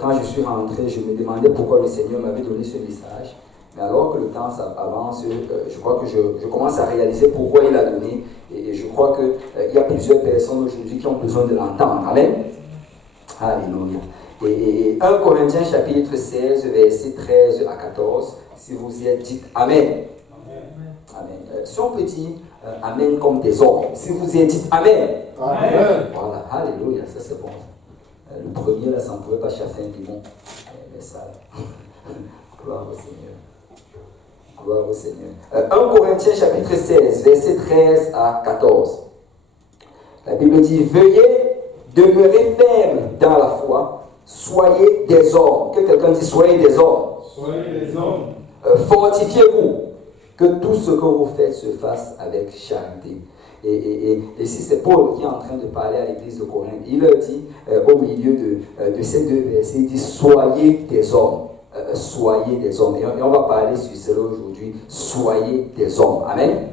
quand je suis rentré, je me demandais pourquoi le Seigneur m'avait donné ce message. Mais alors que le temps avance, je crois que je commence à réaliser pourquoi il l'a donné. Et je crois qu'il y a plusieurs personnes aujourd'hui qui ont besoin de l'entendre. Amen. Alléluia. Et 1 Corinthiens chapitre 16, versets 13 à 14. Si vous y êtes, dites Amen. Amen. Si on peut dire Amen comme des ordres. Si vous y êtes, dites Amen. Amen. Voilà. Alléluia. Ça c'est bon. Le premier là, ça ne pouvait pas chasser un démon. Mais ça, gloire au Seigneur. Gloire au Seigneur. 1 Corinthiens chapitre 16, versets 13 à 14. La Bible dit, veuillez demeurer ferme dans la foi, soyez des hommes. Que quelqu'un dise, soyez des hommes. Soyez des hommes. Fortifiez-vous, que tout ce que vous faites se fasse avec charité. Et si c'est Paul qui est en train de parler à l'église de Corinthe, il leur dit au milieu de ces deux versets, il dit, soyez des hommes. Soyez des hommes. Et on va parler sur cela aujourd'hui. Soyez des hommes. Amen.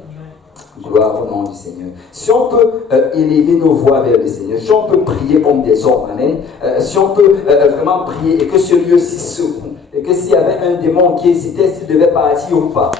Gloire au nom du Seigneur. Si on peut élever nos voix vers le Seigneur, si on peut prier comme des hommes, amen. Si on peut vraiment prier et que ce lieu-ci secoue, et que s'il y avait un démon qui hésitait s'il devait partir ou pas,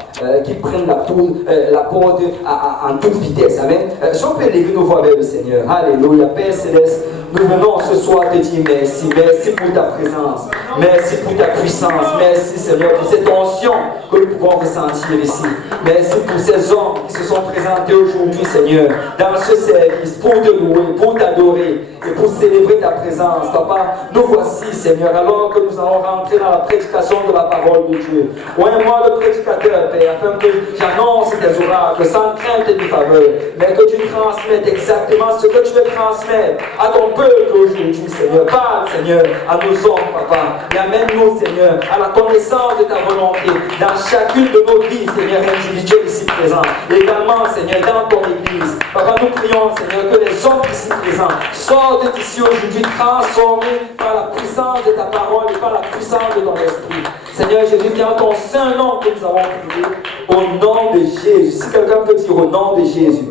qu'il prenne la porte en toute vitesse, amen. Si on peut élever nos voix vers le Seigneur, alléluia, Père Céleste, nous venons ce soir te dire merci. Merci pour ta présence. Merci pour ta puissance. Merci Seigneur pour cette onction que nous pouvons ressentir ici. Merci pour ces hommes qui se sont présentés aujourd'hui, Seigneur, dans ce service pour te louer, pour t'adorer et pour célébrer ta présence. Papa, nous voici, Seigneur, alors que nous allons rentrer dans la prédication de la parole de Dieu. Oins-moi le prédicateur, Père, afin que j'annonce tes oracles sans crainte et faveur, mais que tu transmettes exactement ce que tu veux transmettre à ton peuple aujourd'hui, Seigneur. Parle, Seigneur, à nos hommes, Papa, et amène-nous, Seigneur, à la connaissance de ta volonté dans chacune de nos vies, Seigneur, individuelles ici présents. Et également, Seigneur, dans ton église. Papa, nous prions, Seigneur, que les hommes ici présents sortent d'ici aujourd'hui transformés par la puissance de ta parole et par la puissance de ton esprit. Seigneur Jésus, viens en ton saint nom que nous avons prié, au nom de Jésus. Si quelqu'un peut dire au nom de Jésus.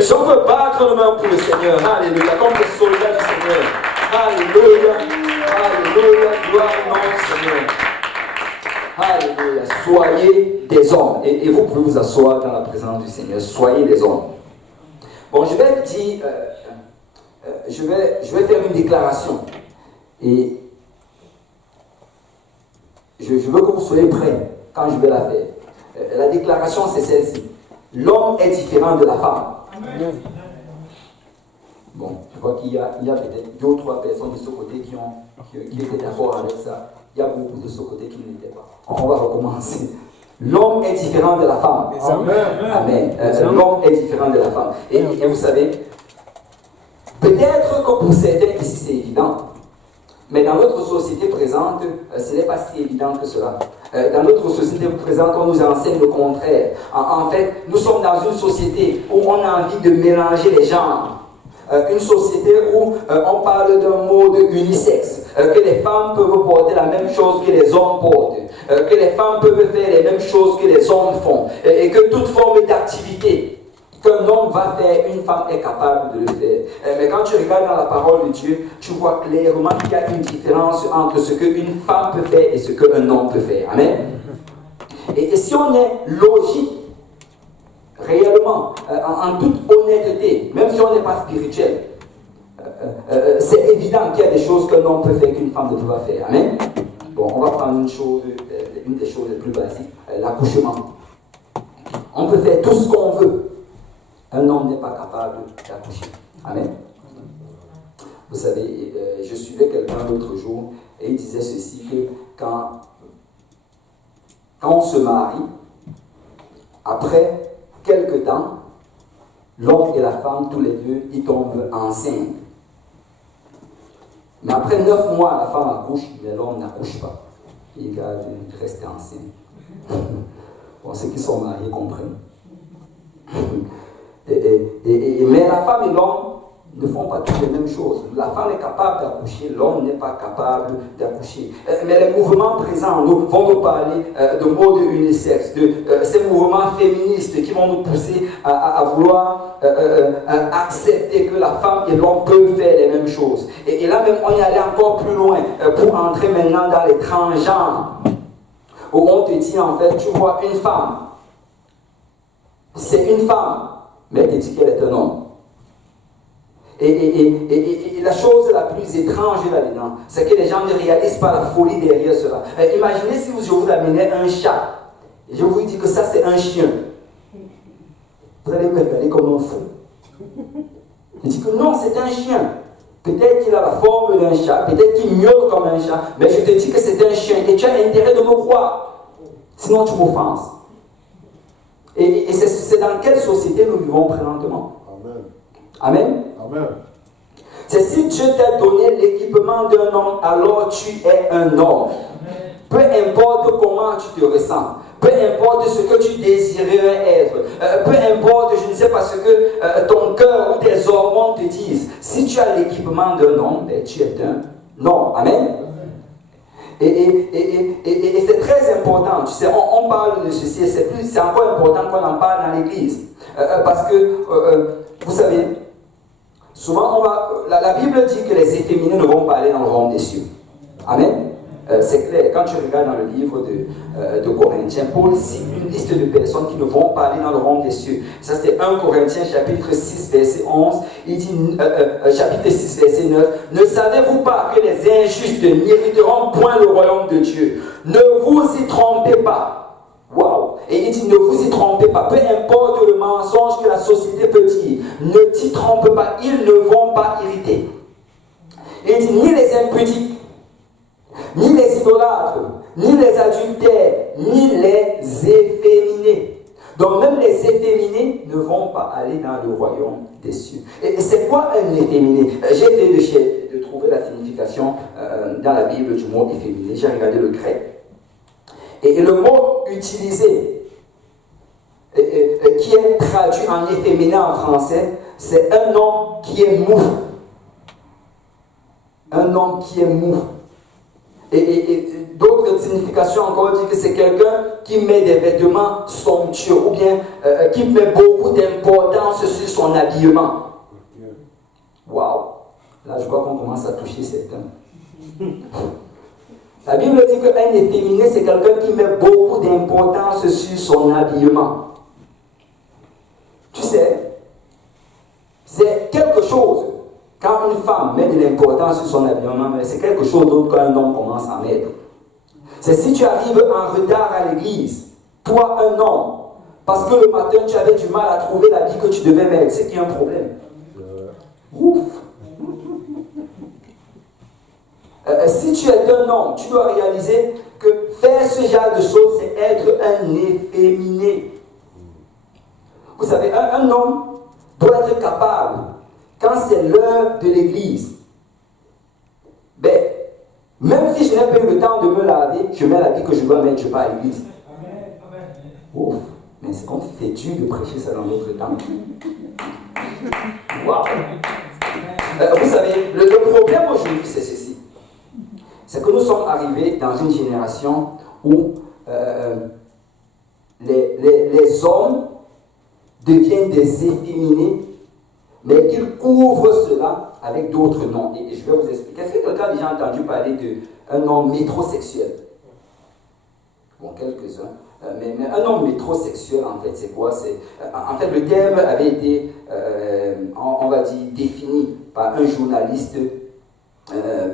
Si on peut battre nos mains pour le Seigneur, alléluia, comme des soldats du Seigneur. Alléluia, alléluia, gloire au nom du Seigneur. Alléluia, soyez des hommes. Et vous pouvez vous asseoir dans la présence du Seigneur. Soyez des hommes. Bon, je vais dire, je vais faire une déclaration. Et je veux que vous soyez prêts quand je vais la faire. La déclaration, c'est celle-ci. L'homme est différent de la femme. Amen. Bon, je vois qu'il y a peut-être 2 ou 3 personnes de ce côté qui étaient d'accord avec ça. Il y a beaucoup de ce côté qui ne l'étaient pas. On va recommencer. L'homme est différent de la femme. Amen. Amen. L'homme est différent de la femme. Et vous savez, peut-être que pour certains ici c'est évident, mais dans notre société présente, ce n'est pas si évident que cela. Dans notre société présente, on nous enseigne le contraire. En fait, nous sommes dans une société où on a envie de mélanger les genres. Une société où on parle d'un mode unisexe, que les femmes peuvent porter la même chose que les hommes portent, que les femmes peuvent faire les mêmes choses que les hommes font, et que toute forme d'activité qu'un homme va faire, une femme est capable de le faire. Mais quand tu regardes dans la parole de Dieu, tu vois clairement qu'il y a une différence entre ce qu'une femme peut faire et ce qu'un homme peut faire. Amen. Et si on est logique, réellement, en toute honnêteté, même si on n'est pas spirituel, c'est évident qu'il y a des choses qu'un homme peut faire qu'une femme ne peut pas faire. Amen. Bon, on va prendre une des choses les plus basiques, l'accouchement. On peut faire tout ce qu'on veut. Un homme n'est pas capable d'accoucher. Amen. Vous savez, je suivais quelqu'un l'autre jour et il disait ceci, que quand on se marie, après quelque temps, l'homme et la femme, tous les deux, ils tombent enceintes. Mais après 9 mois, la femme accouche, mais l'homme n'accouche pas. Il garde de rester enceinte. Bon, ceux qui sont mariés comprennent. Mais la femme et l'homme, ne font pas toutes les mêmes choses. La femme est capable d'accoucher, l'homme n'est pas capable d'accoucher. Mais les mouvements présents vont nous parler de mode unisexe, de ces mouvements féministes qui vont nous pousser à vouloir accepter que la femme et l'homme peuvent faire les mêmes choses. Et là même, on y allait encore plus loin pour entrer maintenant dans les transgenres, où on te dit en fait, tu vois une femme, c'est une femme, mais elle te dit qu'elle est un homme. Et la chose la plus étrange là-dedans, c'est que les gens ne réalisent pas la folie derrière cela. Imaginez si je vous amenais un chat, et je vous dis que ça c'est un chien. Vous allez me regarder comme un fou. Je dis que non, c'est un chien. Peut-être qu'il a la forme d'un chat, peut-être qu'il miaule comme un chat, mais je te dis que c'est un chien et tu as intérêt de me croire. Sinon tu m'offenses. Et c'est dans quelle société nous vivons présentement? Amen. Amen. C'est si Dieu t'a donné l'équipement d'un homme, alors tu es un homme. Peu importe comment tu te ressens, peu importe ce que tu désirerais être, peu importe, je ne sais pas ce que ton cœur ou tes hormones te disent, si tu as l'équipement d'un homme, ben, tu es un homme. Amen. Et c'est très important, tu sais, on parle de ceci, c'est encore important qu'on en parle dans l'église. Parce que, vous savez, souvent, la Bible dit que les efféminés ne vont pas aller dans le royaume des cieux. Amen. C'est clair, quand tu regardes dans le livre de Corinthiens, Paul cite une liste de personnes qui ne vont pas aller dans le royaume des cieux. Ça, c'est 1 Corinthiens, chapitre 6, verset 11. Il dit, chapitre 6, verset 9, « Ne savez-vous pas que les injustes n'hériteront point le royaume de Dieu? Ne vous y trompez pas. » Waouh! Et il dit, ne vous y trompez pas. Peu importe le mensonge que la société peut dire, ne t'y trompe pas. Ils ne vont pas hériter. Et il dit, ni les impudiques, ni les idolâtres, ni les adultères, ni les efféminés. Donc même les efféminés ne vont pas aller dans le royaume des cieux. Et c'est quoi un efféminé? J'ai essayé de trouver la signification dans la Bible du mot efféminé. J'ai regardé le grec. Et le mot utilisé, qui est traduit en efféminé en français, c'est un homme qui est mou. Un homme qui est mou. Et d'autres significations encore disent que c'est quelqu'un qui met des vêtements somptueux ou bien qui met beaucoup d'importance sur son habillement. Waouh! Là, je crois qu'on commence à toucher certains. La Bible dit qu'un efféminé, c'est quelqu'un qui met beaucoup d'importance sur son habillement. Tu sais, c'est quelque chose. Quand une femme met de l'importance sur son habillement, c'est quelque chose d'autre qu'un homme commence à mettre. C'est si tu arrives en retard à l'église, toi un homme, parce que le matin tu avais du mal à trouver l'habit que tu devais mettre, c'est qu'il y a un problème. Ouf! Si tu es un homme, tu dois réaliser que faire ce genre de choses, c'est être un efféminé. Vous savez, un homme doit être capable, quand c'est l'heure de l'église, ben, même si je n'ai pas eu le temps de me laver, je mets l'habit que je dois mettre, je pars à l'église. Ouf, mais c'est comme si c'était dur de prêcher ça dans notre temps. Wow. Vous savez, le problème aujourd'hui, c'est ceci. C'est que nous sommes arrivés dans une génération où les hommes deviennent des efféminés, mais qu'ils couvrent cela avec d'autres noms. Et je vais vous expliquer. Est-ce que quelqu'un a déjà entendu parler d'un homme métrosexuel? Bon, quelques-uns. Mais un homme métrosexuel, en fait, c'est quoi? En fait, le terme avait été, on va dire, défini par un journaliste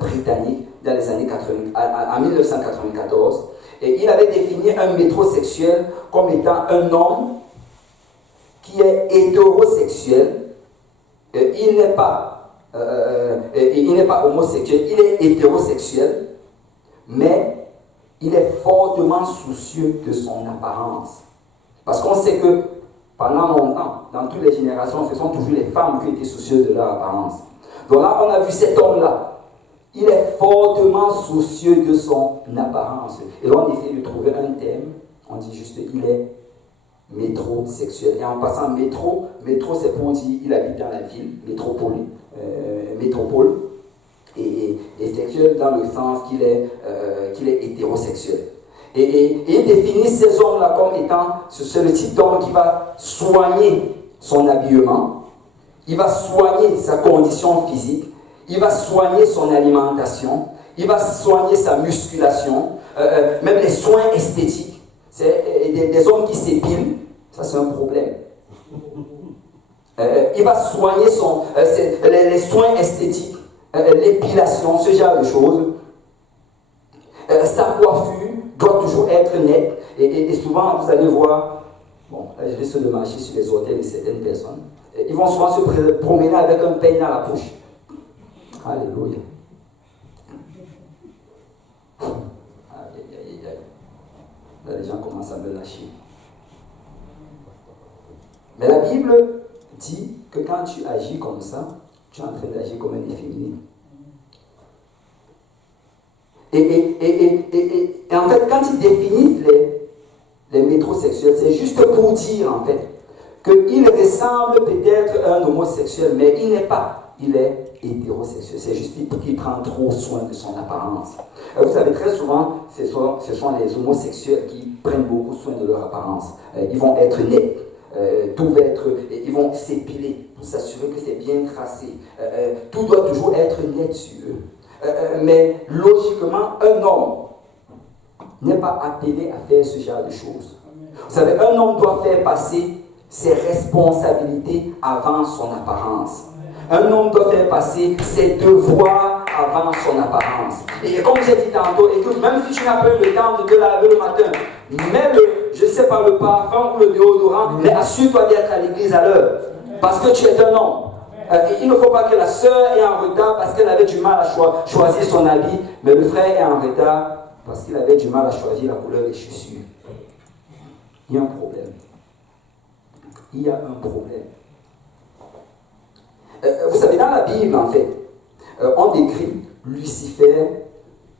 britannique dans les années 80, en 1994. Et il avait défini un métrosexuel comme étant un homme qui est hétérosexuel. Il n'est pas homosexuel, il est hétérosexuel, mais il est fortement soucieux de son apparence. Parce qu'on sait que pendant longtemps, dans toutes les générations, ce sont toujours les femmes qui étaient soucieuses de leur apparence. Donc là, on a vu cet homme-là. Il est fortement soucieux de son apparence. Et là, on essaie de trouver un thème. On dit juste, il est métrosexuel. Et en passant, métro c'est pour dire il habite dans la ville, métropole. Et sexuel dans le sens qu'il est hétérosexuel. Et il définit ces hommes-là comme étant, c'est le type d'homme qui va soigner son habillement, il va soigner sa condition physique, il va soigner son alimentation, il va soigner sa musculation, même les soins esthétiques. C'est des hommes qui s'épilent, ça c'est un problème. Il va soigner les soins esthétiques, l'épilation, ce genre de choses. Sa coiffure doit toujours être nette. Et souvent, vous allez voir, bon, là, je risque de marcher sur les hôtels de certaines personnes. Ils vont souvent se promener avec un peigne à la bouche. Alléluia. Là, les gens commencent à me lâcher. Mais la Bible dit que quand tu agis comme ça, tu es en train d'agir comme un efféminé. Et en fait, quand ils définissent les métrosexuels, c'est juste pour dire en fait qu'il ressemble peut-être à un homosexuel, mais il n'est pas. Il est hétérosexuel. C'est juste qu'il prend trop soin de son apparence. Vous savez, très souvent, ce sont les homosexuels qui prennent beaucoup soin de leur apparence. Ils vont être nets. Tout va être, ils vont s'épiler pour s'assurer que c'est bien tracé. Tout doit toujours être net sur eux. Mais logiquement, un homme n'est pas appelé à faire ce genre de choses. Vous savez, un homme doit faire passer ses responsabilités avant son apparence. Un homme doit faire passer ses devoirs avant son apparence. Et comme j'ai dit tantôt, écoute, même si tu n'as pas eu le temps de te laver le matin, mets je ne sais pas, le parfum ou le déodorant, mais assure-toi d'être à l'église à l'heure. Parce que tu es un homme. Il ne faut pas que la sœur est en retard parce qu'elle avait du mal à choisir son habit, mais le frère est en retard parce qu'il avait du mal à choisir la couleur des chaussures. Il y a un problème. Il y a un problème. Vous savez, dans la Bible, en fait, on décrit Lucifer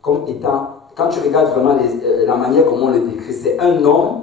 comme étant, quand tu regardes vraiment la manière comment on le décrit, c'est un homme,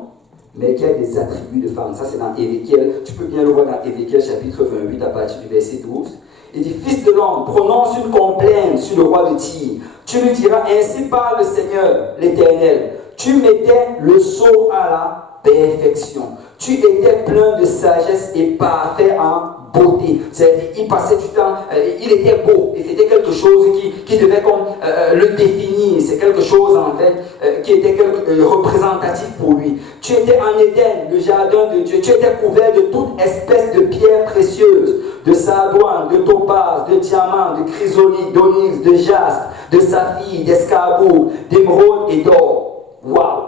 mais qui a des attributs de femme. Ça, c'est dans Ézéchiel. Tu peux bien le voir dans Ézéchiel, chapitre 28, à partir du verset 12. Il dit, Fils de l'homme, prononce une complainte sur le roi de Tyr. Tu lui diras, ainsi parle le Seigneur, l'Éternel. Tu mettais le sceau à la perfection. Tu étais plein de sagesse et parfait en beauté. C'est-à-dire, il passait du temps, il était beau. Et c'était quelque chose qui devait comme le définir. C'est quelque chose, en fait, qui était représentatif pour lui. Tu étais en Éden, le jardin de Dieu. Tu étais couvert de toute espèce de pierres précieuses, de sardoine, de topaz, de diamant, de chrysolite, d'onyx, de jaspe, de saphir, d'escarboucle, d'émeraude et d'or. Waouh!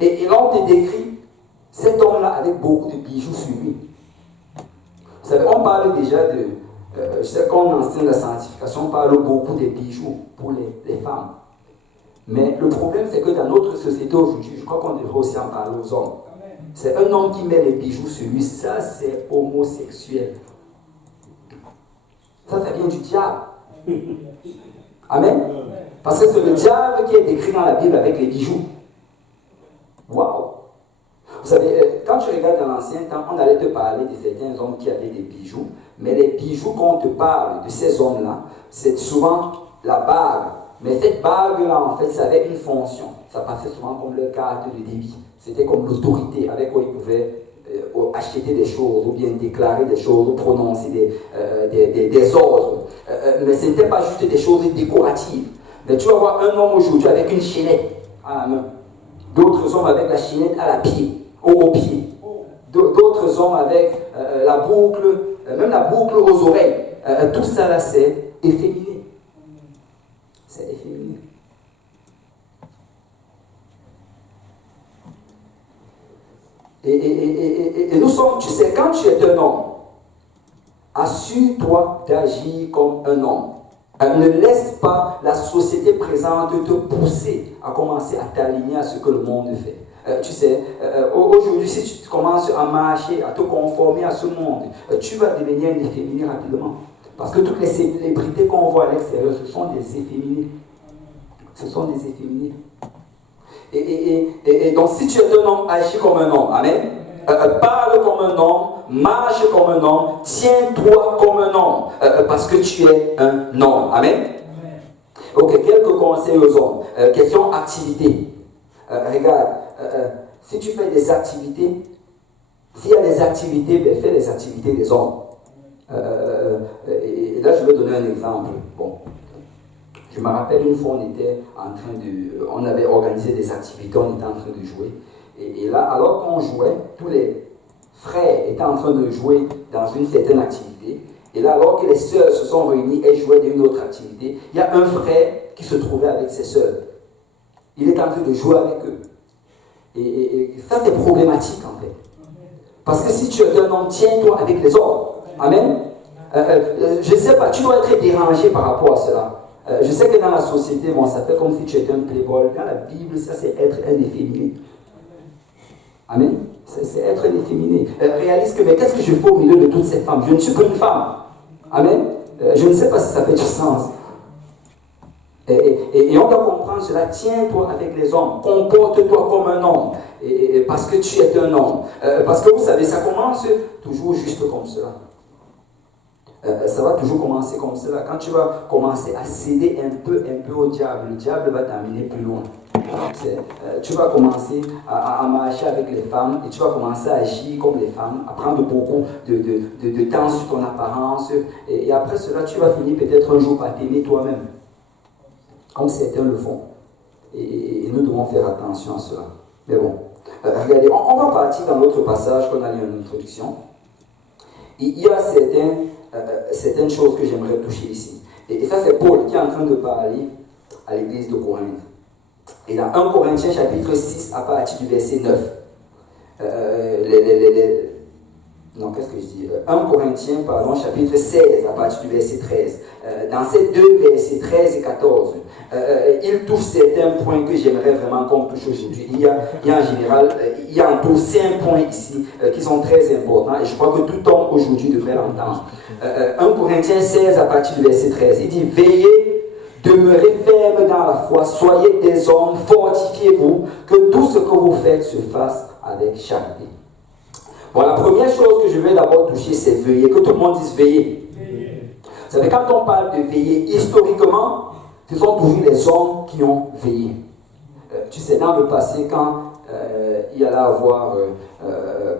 Et là, on te décrit cet homme-là avec beaucoup de bijoux sur lui. Vous savez, on parle déjà de... je sais qu'on enseigne la sanctification, on parle beaucoup des bijoux pour les femmes. Mais le problème, c'est que dans notre société aujourd'hui, je crois qu'on devrait aussi en parler aux hommes. C'est un homme qui met les bijoux sur lui, ça c'est homosexuel. Ça vient du diable. Amen. Parce que c'est le diable qui est décrit dans la Bible avec les bijoux. Waouh! Vous savez, quand tu regardes dans l'ancien temps, on allait te parler de certains hommes qui avaient des bijoux, mais les bijoux qu'on te parle de ces hommes-là, c'est souvent la bague. Mais cette bague-là, en fait, ça avait une fonction. Ça passait souvent comme leur carte de débit. C'était comme l'autorité avec quoi ils pouvaient acheter des choses, ou bien déclarer des choses, ou prononcer des ordres. Mais ce n'était pas juste des choses décoratives. Mais tu vas voir un homme aujourd'hui avec une chaînette à la main. D'autres hommes avec la chaînette à la pied. Au pied. D'autres hommes avec la boucle, même la boucle aux oreilles. Tout ça là, c'est efféminé. C'est efféminé. Et nous sommes, tu sais, quand tu es un homme, assure-toi d'agir comme un homme. Ne laisse pas la société présente te pousser à commencer à t'aligner à ce que le monde fait. Tu sais, aujourd'hui, si tu commences à marcher, à te conformer à ce monde, tu vas devenir un efféminé rapidement. Parce que toutes les célébrités qu'on voit à l'extérieur, ce sont des efféminés. Ce sont des efféminés. Et donc, si tu es un homme, agis comme un homme. Amen. parle comme un homme, marche comme un homme, tiens-toi comme un homme, parce que tu es un homme. Amen. Ok, quelques conseils aux hommes. Question activité. Regarde, si tu fais des activités, s'il y a des activités, ben, fais les activités des hommes. Et là, je vais donner un exemple. Bon, je me rappelle une fois, on avait organisé des activités, on était en train de jouer. Et là, alors qu'on jouait, tous les frères étaient en train de jouer dans une certaine activité. Et là, alors que les sœurs se sont réunies et jouaient d'une autre activité, il y a un frère qui se trouvait avec ses sœurs. Il est en train de jouer avec eux. Et ça, c'est problématique en fait. Parce que si tu es un homme, tiens-toi avec les hommes. Amen. Je ne sais pas, tu dois être dérangé par rapport à cela. Je sais que dans la société, bon, ça fait comme si tu étais un playboy. Dans la Bible, ça c'est être un efféminé. Amen. C'est être un efféminé. Réalise que, mais qu'est-ce que je fais au milieu de toutes ces femmes? Je ne suis qu'une femme. Amen. Je ne sais pas si ça fait du sens. Et on doit comprendre cela. Tiens-toi avec les hommes. Comporte-toi comme un homme. Parce que tu es un homme. Parce que vous savez, ça commence toujours juste comme cela. Ça va toujours commencer comme cela. Quand tu vas commencer à céder un peu au diable, le diable va t'amener plus loin. Tu vas commencer à marcher avec les femmes et tu vas commencer à agir comme les femmes, à prendre beaucoup de temps sur ton apparence. Et après cela, tu vas finir peut-être un jour par t'aimer toi-même. Comme certains le font. Et nous devons faire attention à cela. Mais bon, regardez, on va partir dans l'autre passage qu'on a lu en introduction. Il y a certaines choses que j'aimerais toucher ici. Et ça, c'est Paul qui est en train de parler à l'église de Corinthe. Et dans 1 Corinthiens chapitre 6, à partir du verset 9, qu'est-ce que je dis 1 Corinthiens, chapitre 16, à partir du verset 13. Dans ces deux versets 13 et 14, il touche certains points que j'aimerais vraiment qu'on touche aujourd'hui. Il y a en général, il y a en tout 5 points ici qui sont très importants et je crois que tout homme aujourd'hui devrait l'entendre. 1 Corinthiens 16, à partir du verset 13, il dit: veillez, demeurez ferme dans la foi, soyez des hommes, fortifiez-vous, que tout ce que vous faites se fasse avec charité. Bon, la première chose que je vais d'abord toucher, c'est veiller. Que tout le monde dise veiller. Vous savez, quand on parle de veiller, historiquement, ce sont toujours les hommes qui ont veillé. Tu sais, dans le passé, quand il y allait avoir,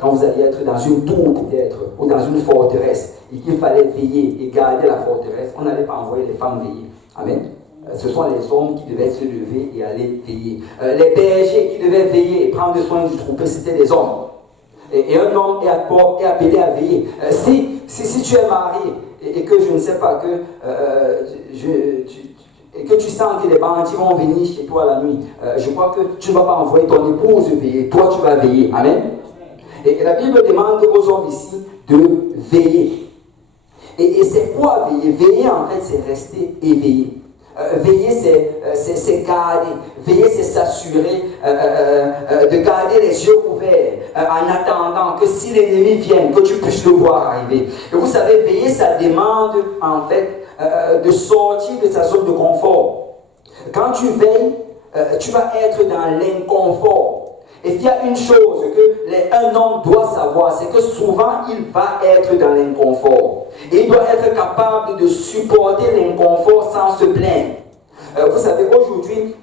quand vous alliez être dans une tour peut-être, ou dans une forteresse, et qu'il fallait veiller et garder la forteresse, on n'allait pas envoyer les femmes veiller. Amen. Ce sont les hommes qui devaient se lever et aller veiller. Les bergers qui devaient veiller et prendre soin du troupeau, c'était les hommes. Et un homme est appelé à veiller. Si tu es marié et que je ne sais pas, et que tu sens que les bandits vont venir chez toi la nuit, je crois que tu ne vas pas envoyer ton épouse veiller, toi tu vas veiller. Amen. Et la Bible demande aux hommes ici de veiller. Et c'est quoi veiller? Veiller en fait c'est rester éveillé. Veiller, c'est garder. Veiller, c'est s'assurer de garder les yeux ouverts en attendant que si l'ennemi vienne, que tu puisses le voir arriver. Et vous savez, veiller, ça demande en fait de sortir de sa zone de confort. Quand tu veilles, tu vas être dans l'inconfort. Et s'il y a une chose qu'un homme doit savoir, c'est que souvent il va être dans l'inconfort. Et il doit être capable de supporter l'inconfort sans se plaindre. Vous savez, aujourd'hui,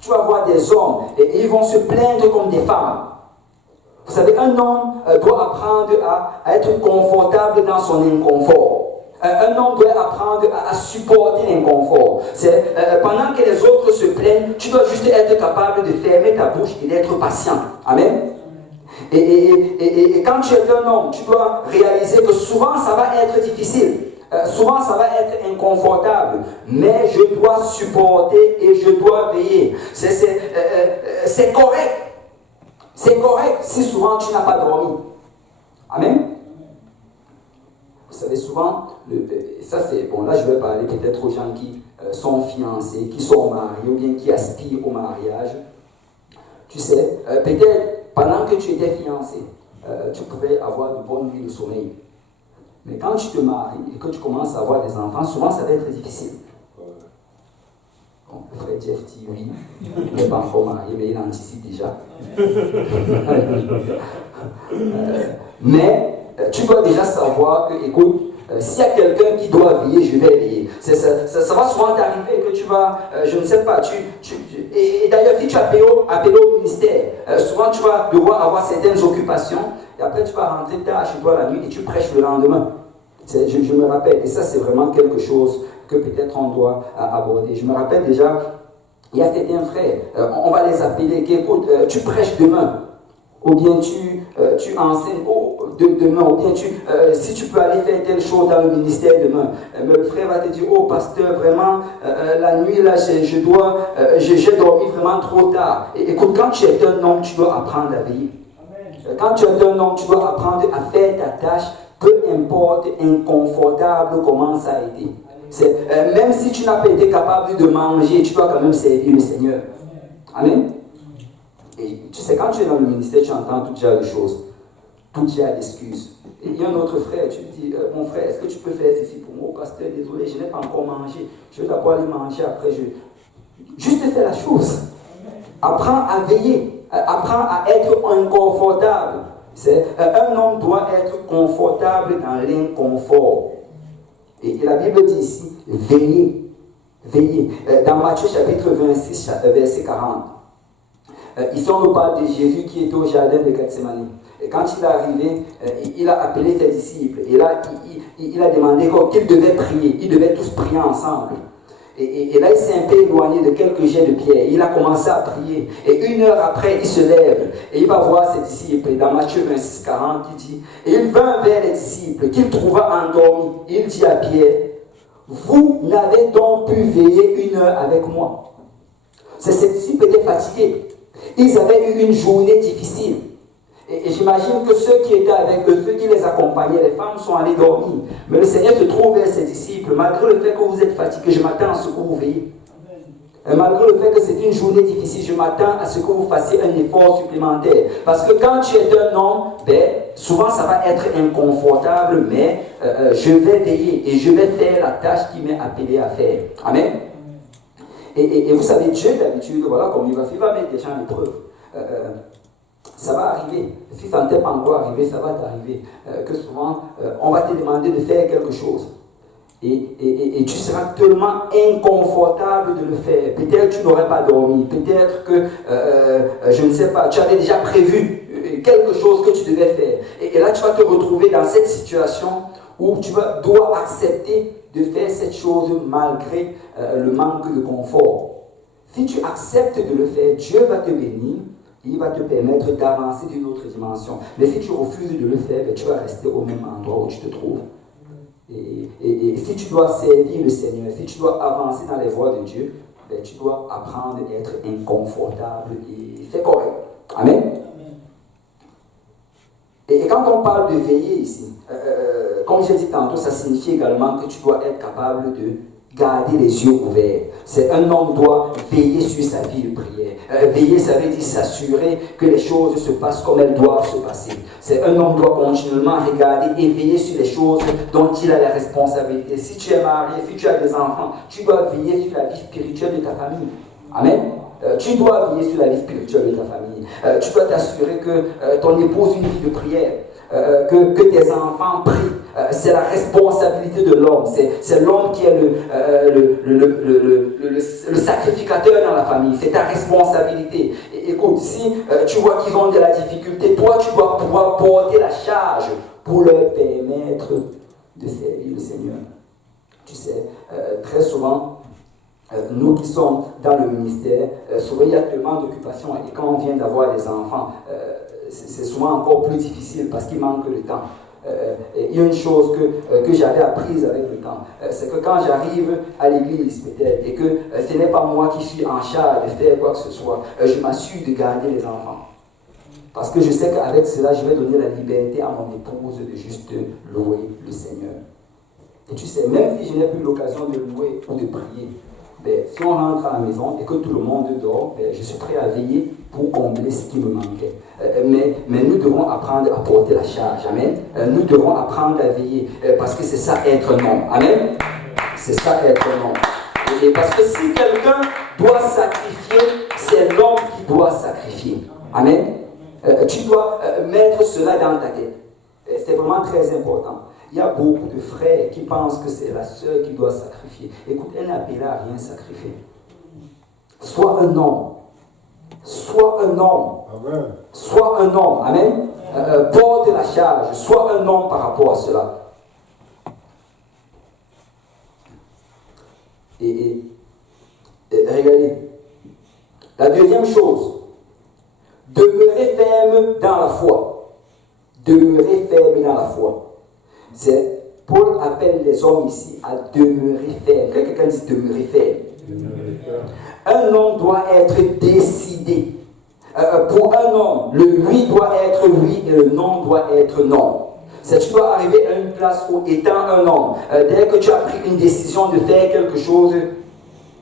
tu vas voir des hommes et ils vont se plaindre comme des femmes. Vous savez, un homme doit apprendre à être confortable dans son inconfort. Un homme doit apprendre à supporter l'inconfort. Pendant que les autres se plaignent, tu dois juste être capable de fermer ta bouche et d'être patient. Amen. Et quand tu es un homme, tu dois réaliser que souvent ça va être difficile. Souvent ça va être inconfortable. Mais je dois supporter et je dois veiller. C'est correct. C'est correct si souvent tu n'as pas dormi. Amen. Vous savez, souvent, ça c'est, bon là je vais parler peut-être aux gens qui sont fiancés, qui sont mariés ou bien qui aspirent au mariage. Tu sais, peut-être pendant que tu étais fiancé, tu pouvais avoir de bonnes nuits de sommeil. Mais quand tu te maries et que tu commences à avoir des enfants, souvent ça va être difficile. Bon, frère Jeff dit oui. Il n'est pas encore marié, mais il anticipe déjà. Mais tu dois déjà savoir que, écoute, s'il y a quelqu'un qui doit veiller, je vais veiller. Ça va souvent t'arriver que tu vas, je ne sais pas, et d'ailleurs, si tu es appelé au ministère, souvent tu vas devoir avoir certaines occupations, et après tu vas rentrer tard chez toi la nuit et tu prêches le lendemain. Je me rappelle, et ça c'est vraiment quelque chose que peut-être on doit aborder. Je me rappelle déjà, il y a certains frères, on va les appeler, qui écoute, tu prêches demain. Ou bien tu enseignes demain, ou bien si tu peux aller faire telle chose dans le ministère demain. Mais le frère va te dire, oh pasteur, vraiment, la nuit là, j'ai dormi vraiment trop tard. Et écoute, quand tu es un homme, tu dois apprendre à veiller. Quand tu es un homme, tu dois apprendre à faire ta tâche, peu importe inconfortable comment ça a été. Même si tu n'as pas été capable de manger, tu dois quand même servir le Seigneur. Amen. Et tu sais, quand tu es dans le ministère, tu entends tout genre de choses, tout genre d'excuses. Et il y a un autre frère, tu lui dis, mon frère, est-ce que tu peux faire ceci pour moi? Oh, pasteur, désolé, je n'ai pas encore mangé. Je vais d'abord aller manger, après juste fais la chose. Apprends à veiller, apprends à être inconfortable. Un homme doit être confortable dans l'inconfort. Et la Bible dit ici, veillez, veillez. Dans Matthieu chapitre 26, verset 40. Ici, on nous parle de Jésus qui était au jardin de Gethsémani. Et quand il est arrivé, il a appelé ses disciples. Et là, il a demandé qu'ils devaient prier. Ils devaient tous prier ensemble. Et là, il s'est un peu éloigné de quelques jets de pierre. Il a commencé à prier. Et 1 heure après, il se lève. Et il va voir ses disciples. Et dans Matthieu 26, 40, il dit, et il vint vers les disciples qu'il trouva endormis. Il dit à Pierre, vous n'avez donc pu veiller 1 heure avec moi. Ses disciples étaient fatigués. Ils avaient eu une journée difficile. Et j'imagine que ceux qui étaient avec eux, ceux qui les accompagnaient, les femmes sont allées dormir. Mais le Seigneur se trouve vers ses disciples. Malgré le fait que vous êtes fatigués, je m'attends à ce que vous veillez. Et malgré le fait que c'est une journée difficile, je m'attends à ce que vous fassiez un effort supplémentaire. Parce que quand tu es un homme, souvent ça va être inconfortable, mais je vais veiller et je vais faire la tâche qui m'est appelée à faire. Amen. Et vous savez, Dieu d'habitude, voilà, comme il va mettre des gens en épreuve. Ça va arriver. Si ça ne t'est pas encore arrivé, ça va t'arriver. Que souvent, on va te demander de faire quelque chose. Et tu seras tellement inconfortable de le faire. Peut-être que tu n'aurais pas dormi. Peut-être que, je ne sais pas, tu avais déjà prévu quelque chose que tu devais faire. Et là, tu vas te retrouver dans cette situation où tu dois accepter de faire cette chose malgré le manque de confort. Si tu acceptes de le faire, Dieu va te bénir, il va te permettre d'avancer d'une autre dimension. Mais si tu refuses de le faire, tu vas rester au même endroit où tu te trouves. Et si tu dois servir le Seigneur, si tu dois avancer dans les voies de Dieu, tu dois apprendre à être inconfortable et c'est correct. Amen. Et quand on parle de veiller ici, comme j'ai dit tantôt, ça signifie également que tu dois être capable de garder les yeux ouverts. Un homme doit veiller sur sa vie de prière. Veiller, ça veut dire s'assurer que les choses se passent comme elles doivent se passer. Un homme doit continuellement regarder et veiller sur les choses dont il a la responsabilité. Si tu es marié, si tu as des enfants, tu dois veiller sur la vie spirituelle de ta famille. Amen. Tu dois veiller sur la vie spirituelle de ta famille. Tu dois t'assurer que ton épouse une vie de prière. Que tes enfants prient. C'est la responsabilité de l'homme. C'est l'homme qui est le sacrificateur dans la famille. C'est ta responsabilité. Et écoute, si tu vois qu'ils ont de la difficulté, toi tu dois pouvoir porter la charge pour leur permettre de servir le Seigneur. Tu sais, très souvent, nous qui sommes dans le ministère, souvent il y a tellement d'occupations et quand on vient d'avoir des enfants, c'est souvent encore plus difficile parce qu'il manque de temps. Il y a une chose que j'avais apprise avec le temps, c'est que quand j'arrive à l'église peut-être et que ce n'est pas moi qui suis en charge de faire quoi que ce soit, je m'assure de garder les enfants. Parce que je sais qu'avec cela, je vais donner la liberté à mon épouse de juste louer le Seigneur. Et tu sais, même si je n'ai plus l'occasion de louer ou de prier, si on rentre à la maison et que tout le monde dort, je suis prêt à veiller pour combler ce qui me manquait. Mais nous devons apprendre à porter la charge. Amen. Nous devons apprendre à veiller parce que c'est ça être un homme. Amen. C'est ça être un homme. décider. Parce que si quelqu'un doit sacrifier, c'est l'homme qui doit sacrifier. Amen. Tu dois mettre cela dans ta tête. C'est vraiment très important. Il y a beaucoup de frères qui pensent que c'est la sœur qui doit sacrifier. Écoute, elle n'est appelée à rien sacrifier. Sois un homme. Sois un homme. Amen. Sois un homme. Amen. Porte la charge. Sois un homme par rapport à cela. Et regardez. La deuxième chose. Demeurez ferme dans la foi. Demeurez ferme dans la foi. Paul appelle les hommes ici à demeurer ferme. Quelqu'un dit demeurer ferme. Un homme doit être décidé. Pour un homme, le oui doit être oui et le non doit être non. Tu dois arriver à une place où, étant un homme, dès que tu as pris une décision de faire quelque chose,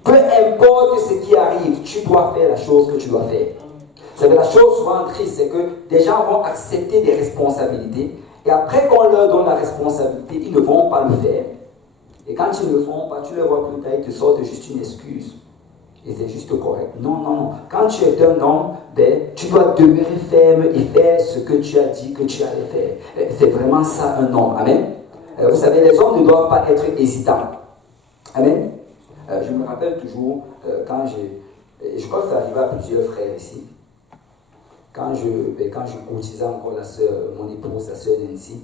peu importe ce qui arrive, tu dois faire la chose que tu dois faire. Vous savez, la chose souvent triste, c'est que des gens vont accepter des responsabilités et après qu'on leur donne la responsabilité, ils ne vont pas le faire. Et quand ils ne le font pas, tu les vois plus tard, ils te sortent juste une excuse. Et c'est juste correct. Non, non, non. Quand tu es un homme, tu dois demeurer ferme et faire ce que tu as dit que tu allais faire. C'est vraiment ça un homme. Amen. Vous savez, les hommes ne doivent pas être hésitants. Amen. Je me rappelle toujours quand je crois que ça arrivait à plusieurs frères ici. Quand je courtisais encore la soeur, mon épouse, sa soeur Nancy,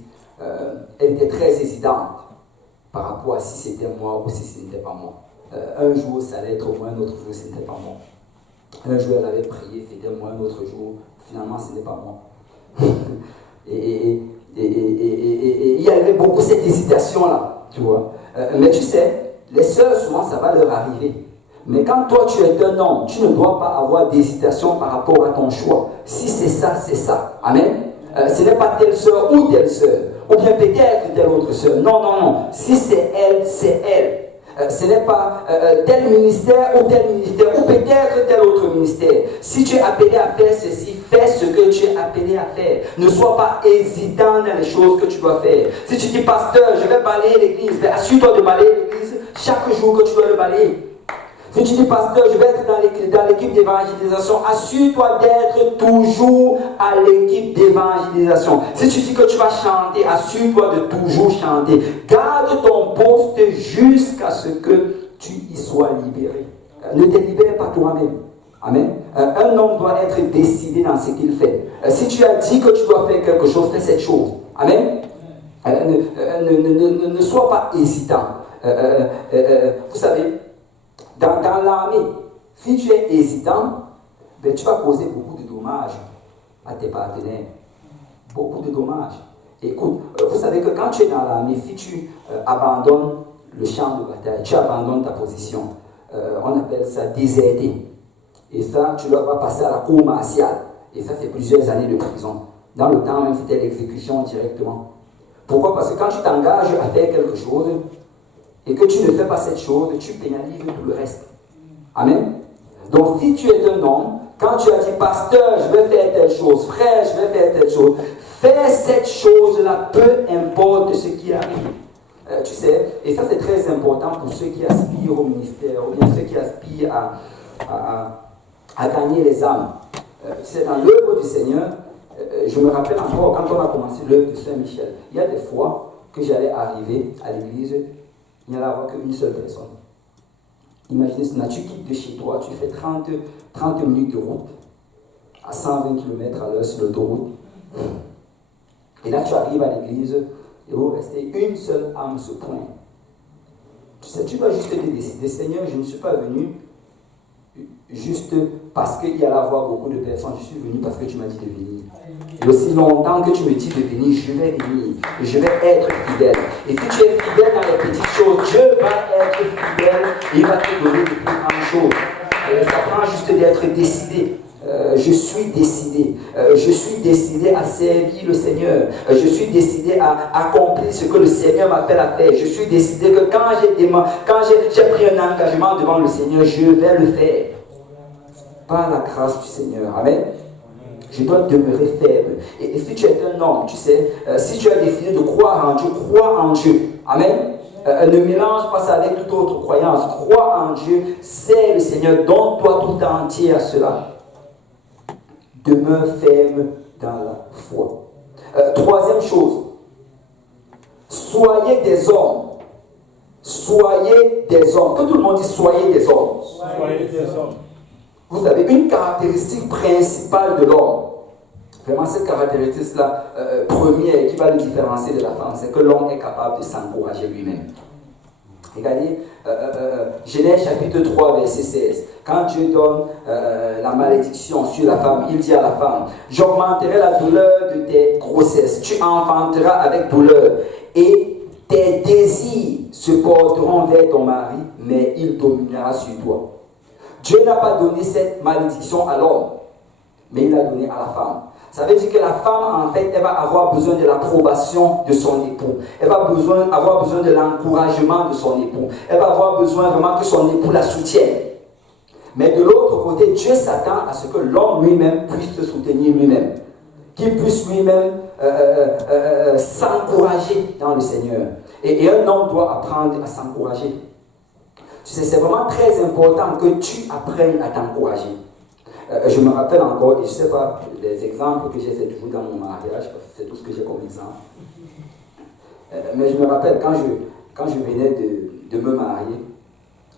elle était très hésitante par rapport à si c'était moi ou si ce n'était pas moi. Un jour, ça allait être moi, un autre jour, ce n'était pas moi. Un jour, elle avait prié, c'était moi, un autre jour, finalement, ce n'était pas moi. et il y avait beaucoup cette hésitation-là, tu vois. Mais tu sais, les sœurs, souvent, ça va leur arriver. Mais quand toi, tu es un homme, tu ne dois pas avoir d'hésitation par rapport à ton choix. Si c'est ça, c'est ça. Amen. Ce n'est pas telle sœur ou telle sœur. Ou bien peut-être telle autre sœur. Non, non, non. Si c'est elle, c'est elle. Ce n'est pas tel ministère, ou peut-être tel autre ministère. Si tu es appelé à faire ceci, fais ce que tu es appelé à faire. Ne sois pas hésitant dans les choses que tu dois faire. Si tu dis, pasteur, je vais balayer l'église, assure-toi de balayer l'église chaque jour que tu dois le balayer. Si tu dis, pasteur, je vais être dans l'équipe d'évangélisation, assure-toi d'être toujours à l'équipe d'évangélisation. Si tu dis que tu vas chanter, assure-toi de toujours chanter. Garde ton poste jusqu'à ce que tu y sois libéré. Ne te libère pas toi-même. Amen. Un homme doit être décidé dans ce qu'il fait. Si tu as dit que tu dois faire quelque chose, fais cette chose. Amen. Ne sois pas hésitant. Vous savez, dans l'armée, si tu es hésitant, tu vas causer beaucoup de dommages à tes partenaires. Beaucoup de dommages. Écoute, vous savez que quand tu es dans l'armée, si tu abandonnes le champ de bataille, tu abandonnes ta position, on appelle ça déserter. Et ça, tu vas passer à la cour martiale. Et ça, c'est plusieurs années de prison. Dans le temps même, c'était l'exécution directement. Pourquoi? Parce que quand tu t'engages à faire quelque chose, et que tu ne fais pas cette chose, tu pénalises tout le reste. Amen. Donc si tu es un homme, quand tu as dit, pasteur, je vais faire telle chose, frère, je vais faire telle chose, fais cette chose-là, peu importe ce qui arrive. Tu sais, et ça c'est très important pour ceux qui aspirent au ministère, ou bien ceux qui aspirent à gagner les âmes. C'est dans l'œuvre du Seigneur, je me rappelle encore, quand on a commencé l'œuvre de Saint-Michel, il y a des fois que j'allais arriver à l'église, il n'y allait avoir qu'une seule personne. Imaginez cela, tu quittes de chez toi, tu fais 30 minutes de route, à 120 km à l'heure sur l'autoroute. Et là, tu arrives à l'église, et il va rester une seule âme se pointe. Tu sais, tu vas juste te décider, Seigneur, je ne suis pas venu juste parce qu'il y allait avoir beaucoup de personnes, je suis venu parce que tu m'as dit de venir. Et aussi longtemps que tu me dis de venir, je vais venir. Et je vais être fidèle. Et si tu es fidèle dans les petites choses, Dieu va être fidèle et il va te donner de plus grandes choses. Ça prend juste d'être décidé. Je suis décidé. Je suis décidé à servir le Seigneur. Je suis décidé à accomplir ce que le Seigneur m'appelle à faire. Je suis décidé que quand j'ai pris un engagement devant le Seigneur, je vais le faire. Par la grâce du Seigneur. Amen. Je dois demeurer faible. Et si tu es un homme, tu sais, si tu as décidé de croire en Dieu, crois en Dieu. Amen. Ne mélange pas ça avec toute autre croyance. Crois en Dieu, c'est le Seigneur. Donne-toi tout entier à cela. Demeure ferme dans la foi. Troisième chose, soyez des hommes. Soyez des hommes. Que tout le monde dise soyez des hommes. Soyez des hommes. Vous avez une caractéristique principale de l'homme. Vraiment, cette caractéristique-là, première, qui va le différencier de la femme, c'est que l'homme est capable de s'encourager lui-même. Regardez, Genèse chapitre 3, verset 16. Quand Dieu donne la malédiction sur la femme, il dit à la femme, j'augmenterai la douleur de tes grossesses, tu enfanteras avec douleur, et tes désirs se porteront vers ton mari, mais il dominera sur toi. Dieu n'a pas donné cette malédiction à l'homme, mais il l'a donné à la femme. Ça veut dire que la femme, en fait, elle va avoir besoin de l'approbation de son époux. Elle va avoir besoin de l'encouragement de son époux. Elle va avoir besoin vraiment que son époux la soutienne. Mais de l'autre côté, Dieu s'attend à ce que l'homme lui-même puisse se soutenir lui-même. Qu'il puisse lui-même s'encourager dans le Seigneur. Et un homme doit apprendre à s'encourager. Tu sais, c'est vraiment très important que tu apprennes à t'encourager. Je me rappelle encore, et je ne sais pas, les exemples que j'ai fait toujours dans mon mariage, parce que c'est tout ce que j'ai comme exemple. Mais je me rappelle quand je venais de me marier,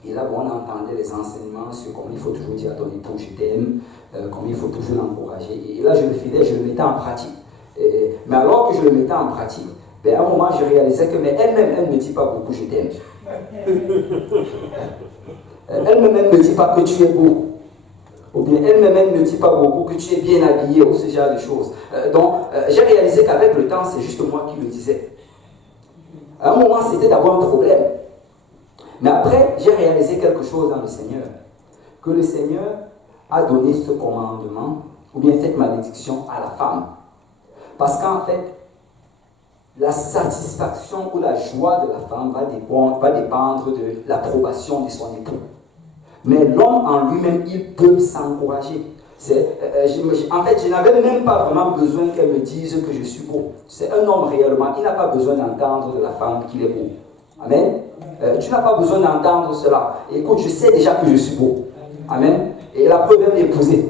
et là, on entendait les enseignements sur comment il faut toujours dire à ton époux je t'aime, comment il faut toujours l'encourager. Et là, je le faisais, je le mettais en pratique. Mais alors que je le mettais en pratique, ben, à un moment, je réalisais que mais elle-même, elle ne me dit pas beaucoup je t'aime. Elle-même, elle ne me dit pas que tu es beau. Ou bien elle-même ne dit pas beaucoup que tu es bien habillé ou ce genre de choses. Donc, j'ai réalisé qu'avec le temps, c'est juste moi qui le disais. À un moment, c'était d'abord un problème. Mais après, j'ai réalisé quelque chose dans le Seigneur. Que le Seigneur a donné ce commandement, ou bien cette malédiction à la femme. Parce qu'en fait, la satisfaction ou la joie de la femme va dépendre de l'approbation de son époux. Mais l'homme en lui-même, il peut s'encourager. En fait, je n'avais même pas vraiment besoin qu'elle me dise que je suis beau. C'est un homme réellement, il n'a pas besoin d'entendre de la femme qu'il est beau. Amen. Tu n'as pas besoin d'entendre cela. Écoute, je sais déjà que je suis beau. Amen. Et la preuve est m'épouser.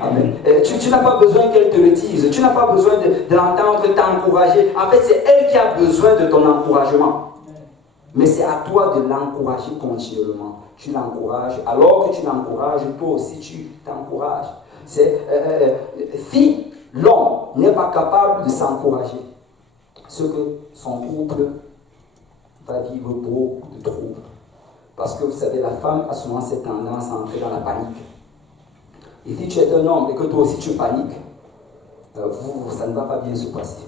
Amen. Tu n'as pas besoin qu'elle te le dise. Tu n'as pas besoin de l'entendre t'encourager. En fait, c'est elle qui a besoin de ton encouragement. Mais c'est à toi de l'encourager continuellement. Tu l'encourages. Alors que tu l'encourages, toi aussi tu t'encourages. Si l'homme n'est pas capable de s'encourager, ce que son couple va vivre beaucoup de troubles. Parce que vous savez, la femme a souvent cette tendance à entrer dans la panique. Et si tu es un homme et que toi aussi tu paniques, ça ne va pas bien se passer.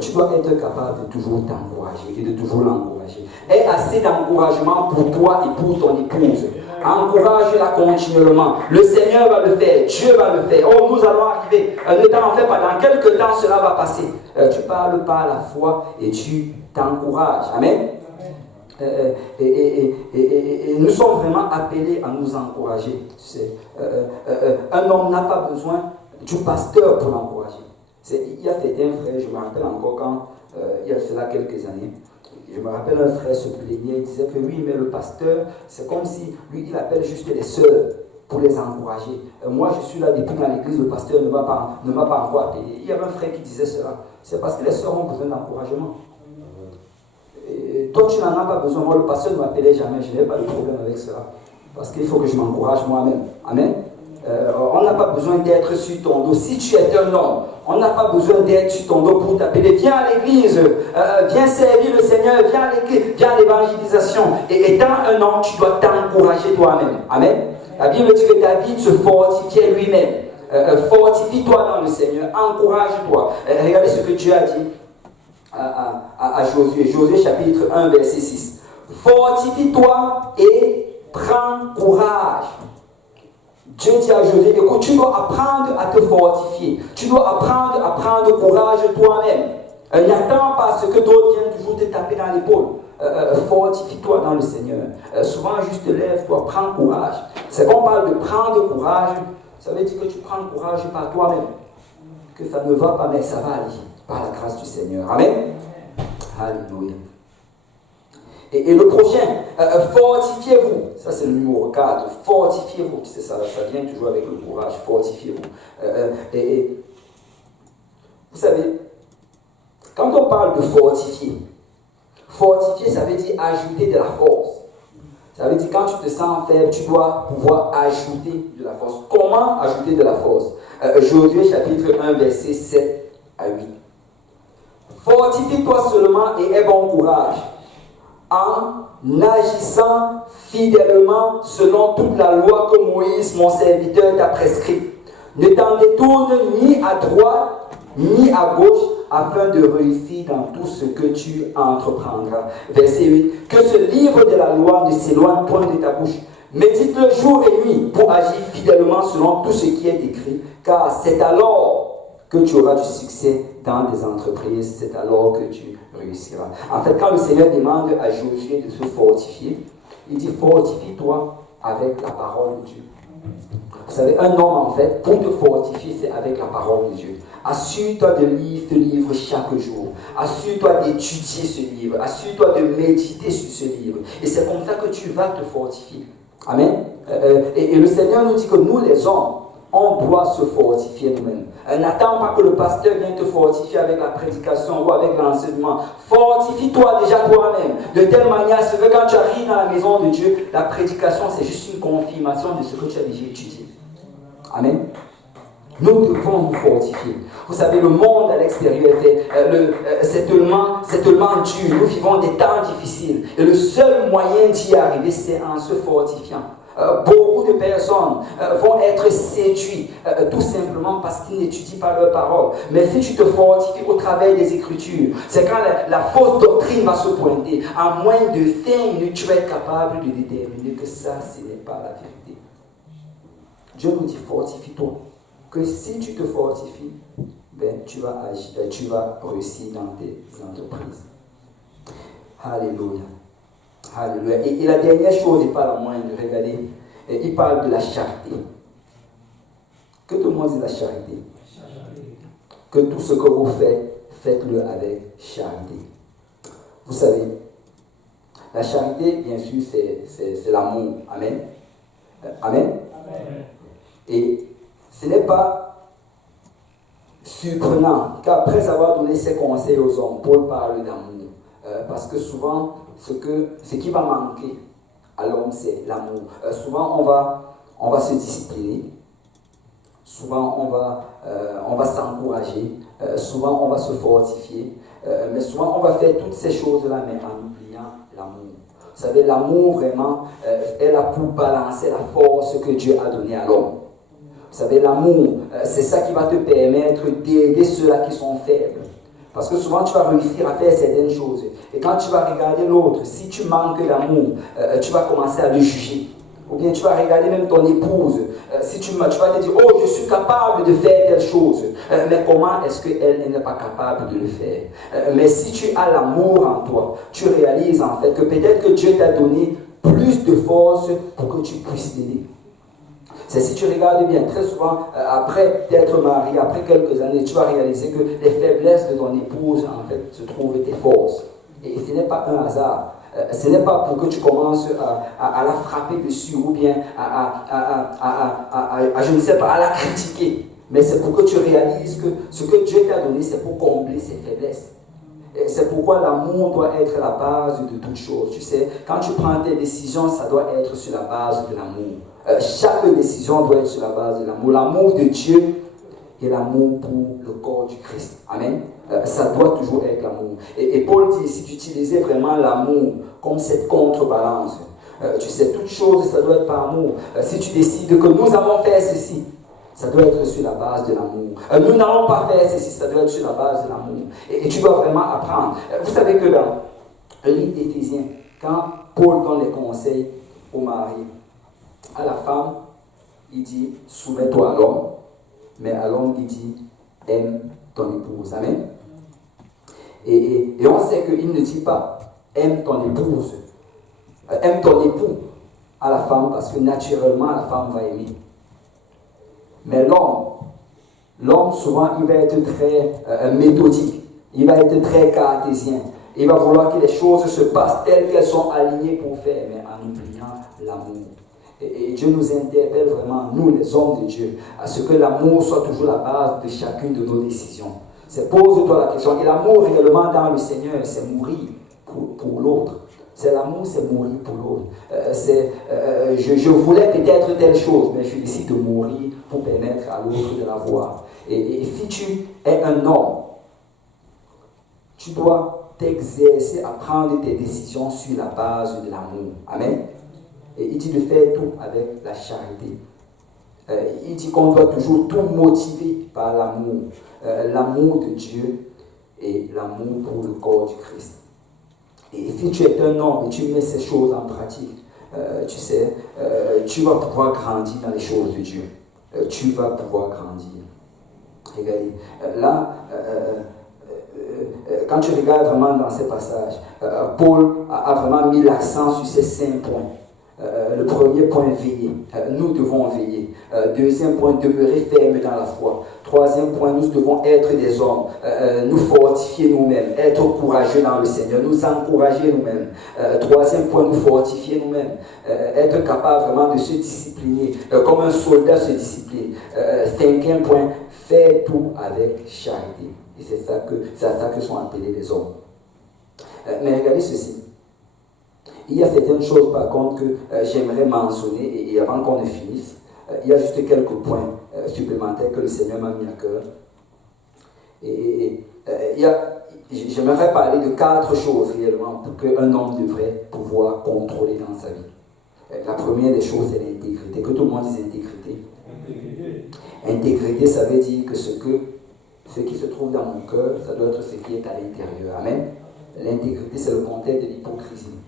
Tu dois être capable de toujours t'encourager et de toujours l'encourager. Aie assez d'encouragement pour toi et pour ton épouse. Encourage-la continuellement. Le Seigneur va le faire. Dieu va le faire. Oh, nous allons arriver. Ne t'en fais pas. Dans quelques temps, cela va passer. Tu parles par la foi et tu t'encourages. Amen. Et nous sommes vraiment appelés à nous encourager. Un homme n'a pas besoin du pasteur pour l'encourager. Il y a certains frères, je me rappelle encore quand, il y a cela quelques années, je me rappelle un frère se plaignait, il disait que oui, mais le pasteur, c'est comme si lui, il appelle juste les sœurs pour les encourager. Moi, je suis là depuis dans l'église, le pasteur ne m'a pas encore appelé. Il y avait un frère qui disait cela. C'est parce que les sœurs ont besoin d'encouragement. Toi, tu n'en as pas besoin. Moi, le pasteur ne m'appelait jamais. Je n'avais pas de problème avec cela. Parce qu'il faut que je m'encourage moi-même. Amen. On n'a pas besoin d'être sur ton dos. Si tu es un homme, on n'a pas besoin d'être sur ton dos pour t'appeler. Viens à l'église, viens servir le Seigneur, viens à l'église, viens à l'évangélisation. Et étant un homme, tu dois t'encourager toi-même. Amen. La Bible dit que David se fortifiait lui-même. Fortifie-toi dans le Seigneur, encourage-toi. Regardez ce que Dieu a dit à Josué. Josué chapitre 1, verset 6. Fortifie-toi et prends courage. Dieu dit à Josué, écoute, tu dois apprendre à te fortifier. Tu dois apprendre à prendre courage toi-même. N'attends pas à ce que d'autres viennent toujours te taper dans l'épaule. Fortifie-toi dans le Seigneur. Souvent, juste lève-toi, prends courage. C'est qu'on parle de prendre courage. Ça veut dire que tu prends courage par toi-même. Que ça ne va pas, mais ça va aller. Par la grâce du Seigneur. Amen. Alléluia. Et le prochain, fortifiez-vous. Ça, c'est le numéro 4. Fortifiez-vous. Tu sais, ça vient toujours avec le courage. Fortifiez-vous. Et vous savez, quand on parle de fortifier, ça veut dire ajouter de la force. Ça veut dire quand tu te sens faible, tu dois pouvoir ajouter de la force. Comment ajouter de la force? Josué chapitre 1, verset 7 à 8. Fortifie-toi seulement et aie bon courage, en agissant fidèlement selon toute la loi que Moïse, mon serviteur, t'a prescrite. Ne t'en détourne ni à droite ni à gauche, afin de réussir dans tout ce que tu entreprendras. Verset 8. Que ce livre de la loi ne s'éloigne point de ta bouche. Médite-le jour et nuit pour agir fidèlement selon tout ce qui est écrit, car c'est alors que tu auras du succès dans tes entreprises, c'est alors que tu réussiras. En fait, quand le Seigneur demande à Josué de se fortifier, il dit fortifie-toi avec la parole de Dieu. Vous savez, un homme, en fait, pour te fortifier, c'est avec la parole de Dieu. Assure-toi de lire ce livre chaque jour. Assure-toi d'étudier ce livre. Assure-toi de méditer sur ce livre. Et c'est comme ça que tu vas te fortifier. Amen. Et le Seigneur nous dit que nous, les hommes, on doit se fortifier nous-mêmes. N'attends pas que le pasteur vienne te fortifier avec la prédication ou avec l'enseignement. Fortifie-toi déjà toi-même. De telle manière, c'est que quand tu arrives dans la maison de Dieu, la prédication, c'est juste une confirmation de ce que tu as déjà étudié. Amen. Nous devons nous fortifier. Vous savez, le monde à l'extérieur, c'est tellement dur. Nous vivons des temps difficiles. Et le seul moyen d'y arriver, c'est en se fortifiant. Beaucoup de personnes vont être séduites tout simplement parce qu'ils n'étudient pas leur parole. Mais si tu te fortifies au travers des Écritures, c'est quand la fausse doctrine va se pointer. En moins de 5 minutes, tu vas être capable de déterminer que ça, ce n'est pas la vérité. Dieu nous dit fortifie-toi. Que si tu te fortifies, ben, tu vas réussir dans tes entreprises. Alléluia. Alléluia. Et la dernière chose, et pas la moindre, regardez, il parle de la charité. Que tout le monde dise la charité. Que tout ce que vous faites, faites-le avec charité. Vous savez, la charité, bien sûr, c'est l'amour. Amen. Amen. Amen. Et ce n'est pas surprenant qu'après avoir donné ses conseils aux hommes, Paul parle d'amour. Parce que souvent, ce qui va manquer à l'homme, c'est l'amour. Souvent, on va se discipliner. Souvent, on va s'encourager. Souvent, on va se fortifier. Mais souvent, on va faire toutes ces choses-là, mais en oubliant l'amour. Vous savez, l'amour, vraiment, est là pour balancer la force que Dieu a donnée à l'homme. Vous savez, l'amour, c'est ça qui va te permettre d'aider ceux-là qui sont faibles. Parce que souvent, tu vas réussir à faire certaines choses. Et quand tu vas regarder l'autre, si tu manques d'amour, tu vas commencer à le juger. Ou bien tu vas regarder même ton épouse. Si tu vas te dire, oh, je suis capable de faire telle chose. Mais comment est-ce qu'elle n'est pas capable de le faire? Mais si tu as l'amour en toi, tu réalises en fait que peut-être que Dieu t'a donné plus de force pour que tu puisses l'aider. C'est si tu regardes bien, très souvent, après d'être marié, après quelques années, tu vas réaliser que les faiblesses de ton épouse, en fait, se trouvent tes forces. Et ce n'est pas un hasard. Ce n'est pas pour que tu commences à la frapper dessus ou bien je ne sais pas, à la critiquer. Mais c'est pour que tu réalises que ce que Dieu t'a donné, c'est pour combler ses faiblesses. Et c'est pourquoi l'amour doit être la base de toute chose. Tu sais, quand tu prends tes décisions, ça doit être sur la base de l'amour. Chaque décision doit être sur la base de l'amour. L'amour de Dieu et l'amour pour le corps du Christ. Amen. Ça doit toujours être l'amour. Et Paul dit ici d'utiliser vraiment l'amour comme cette contrebalance. Tu sais, toute chose, ça doit être par amour. Si tu décides que nous allons faire ceci, ça doit être sur la base de l'amour. Nous n'allons pas faire ceci, ça doit être sur la base de l'amour. Et tu dois vraiment apprendre. Vous savez que dans le livre d'Éphésiens, quand Paul donne les conseils au mari, à la femme, il dit « soumets-toi à l'homme », mais à l'homme, il dit « aime ton épouse ». Amen. Et on sait qu'il ne dit pas « aime ton épouse », aime ton époux à la femme, parce que naturellement, la femme va aimer. Mais l'homme souvent, il va être très méthodique, il va être très cartésien. Il va vouloir que les choses se passent telles qu'elles sont alignées pour faire, mais en oubliant l'amour. Et Dieu nous interpelle vraiment, nous les hommes de Dieu, à ce que l'amour soit toujours la base de chacune de nos décisions. C'est pose-toi la question. Et l'amour réellement dans le Seigneur, c'est mourir pour l'autre. C'est l'amour, c'est mourir pour l'autre. Je voulais peut-être telle chose, mais je décide de mourir pour permettre à l'autre de l'avoir. Et si tu es un homme, tu dois t'exercer à prendre tes décisions sur la base de l'amour. Amen. Et il dit de faire tout avec la charité. Il dit qu'on doit toujours tout motiver par l'amour. L'amour de Dieu et l'amour pour le corps du Christ. Et si tu es un homme et tu mets ces choses en pratique, tu sais, tu vas pouvoir grandir dans les choses de Dieu. Tu vas pouvoir grandir. Regardez, là, quand tu regardes vraiment dans ces passages, Paul a vraiment mis l'accent sur ces 5 points. Le premier point, veiller. Nous devons veiller. Deuxième point, demeurer ferme dans la foi. Troisième point, nous devons être des hommes, nous fortifier nous-mêmes, être courageux dans le Seigneur, nous encourager nous-mêmes. Troisième point, nous fortifier nous-mêmes, être capable vraiment de se discipliner, comme un soldat se discipline. Cinquième point, faire tout avec charité. Et c'est ça que sont appelés les hommes. Mais regardez ceci. Il y a certaines choses par contre que j'aimerais mentionner et avant qu'on ne finisse, il y a juste quelques points supplémentaires que le Seigneur m'a mis à cœur. J'aimerais parler de 4 choses réellement pour qu'un homme devrait pouvoir contrôler dans sa vie. La première des choses, c'est l'intégrité. Que tout le monde dise intégrité. Intégrité, ça veut dire que ce qui se trouve dans mon cœur, ça doit être ce qui est à l'intérieur. Amen. L'intégrité, c'est le contraire de l'hypocrisie.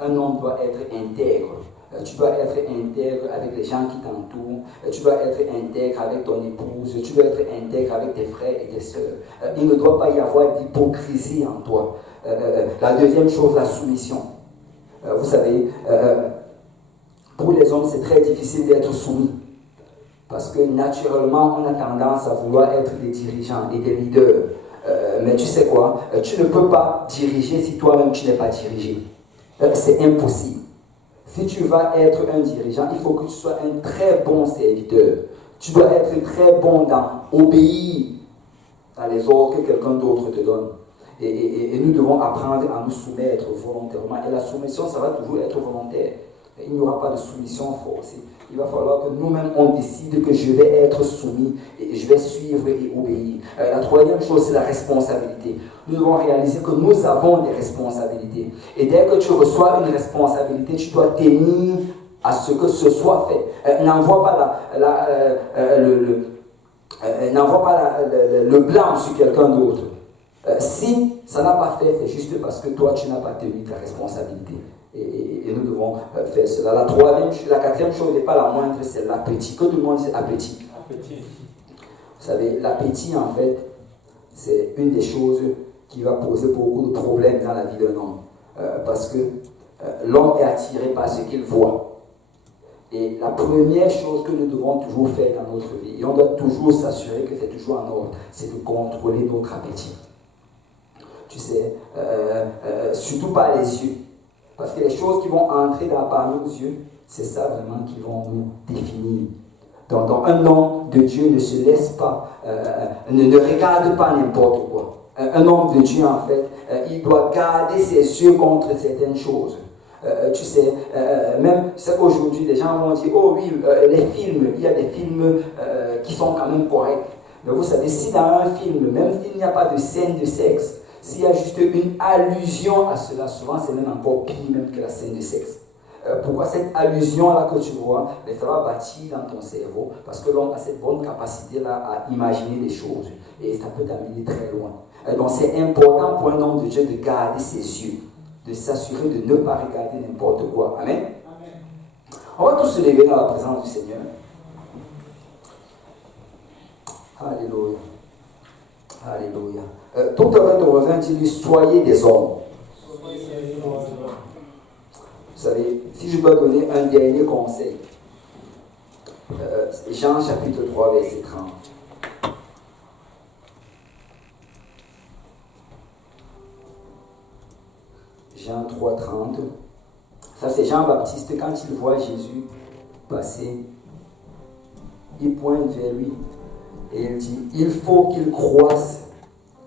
Un homme doit être intègre. Tu dois être intègre avec les gens qui t'entourent. Tu dois être intègre avec ton épouse. Tu dois être intègre avec tes frères et tes sœurs. Il ne doit pas y avoir d'hypocrisie en toi. La deuxième chose, la soumission. Vous savez, pour les hommes, c'est très difficile d'être soumis. Parce que naturellement, on a tendance à vouloir être des dirigeants et des leaders. Mais tu sais quoi? Tu ne peux pas diriger si toi-même tu n'es pas dirigé. C'est impossible. Si tu vas être un dirigeant, il faut que tu sois un très bon serviteur. Tu dois être très bon dans obéir dans les ordres que quelqu'un d'autre te donne. Et nous devons apprendre à nous soumettre volontairement. Et la soumission, ça va toujours être volontaire. Il n'y aura pas de soumission forcée. Il va falloir que nous-mêmes, on décide que je vais être soumis et je vais suivre et obéir. La troisième chose, c'est la responsabilité. Nous devons réaliser que nous avons des responsabilités. Et dès que tu reçois une responsabilité, tu dois tenir à ce que ce soit fait. N'envoie pas le blanc sur quelqu'un d'autre. Si ça n'a pas fait, c'est juste parce que toi, tu n'as pas tenu ta responsabilité. Et nous devons faire cela. La quatrième chose n'est pas la moindre, c'est l'appétit. Que tout le monde dise appétit. Appétit. Vous savez, l'appétit, en fait, c'est une des choses qui va poser beaucoup de problèmes dans la vie d'un homme. Parce que l'homme est attiré par ce qu'il voit. Et la première chose que nous devons toujours faire dans notre vie, et on doit toujours s'assurer que c'est toujours en ordre, c'est de contrôler notre appétit. Tu sais, surtout par les yeux. Parce que les choses qui vont entrer par nos yeux, c'est ça vraiment qui vont nous définir. Donc un homme de Dieu ne se laisse pas, ne regarde pas n'importe quoi. Un homme de Dieu, en fait, il doit garder ses yeux contre certaines choses. Tu sais, même aujourd'hui, les gens vont dire, oh oui, les films, il y a des films qui sont quand même corrects. Mais vous savez, si dans un film, même s'il n'y a pas de scène de sexe, s'il y a juste une allusion à cela, souvent c'est même encore pire même que la scène de sexe. Pourquoi cette allusion-là que tu vois, ça va bâtir dans ton cerveau, parce que l'homme a cette bonne capacité-là à imaginer des choses, et ça peut t'amener très loin. Donc c'est important pour un homme de Dieu de garder ses yeux, de s'assurer de ne pas regarder n'importe quoi. Amen. Amen. On va tous se lever dans la présence du Seigneur. Alléluia. Alléluia. Tout avec ton voisin, dis-lui, soyez des hommes. Vous savez, si je dois donner un dernier conseil, Jean chapitre 3, verset 30. Jean 3,30. Ça, c'est Jean-Baptiste, quand il voit Jésus passer, il pointe vers lui et il dit, il faut qu'il croisse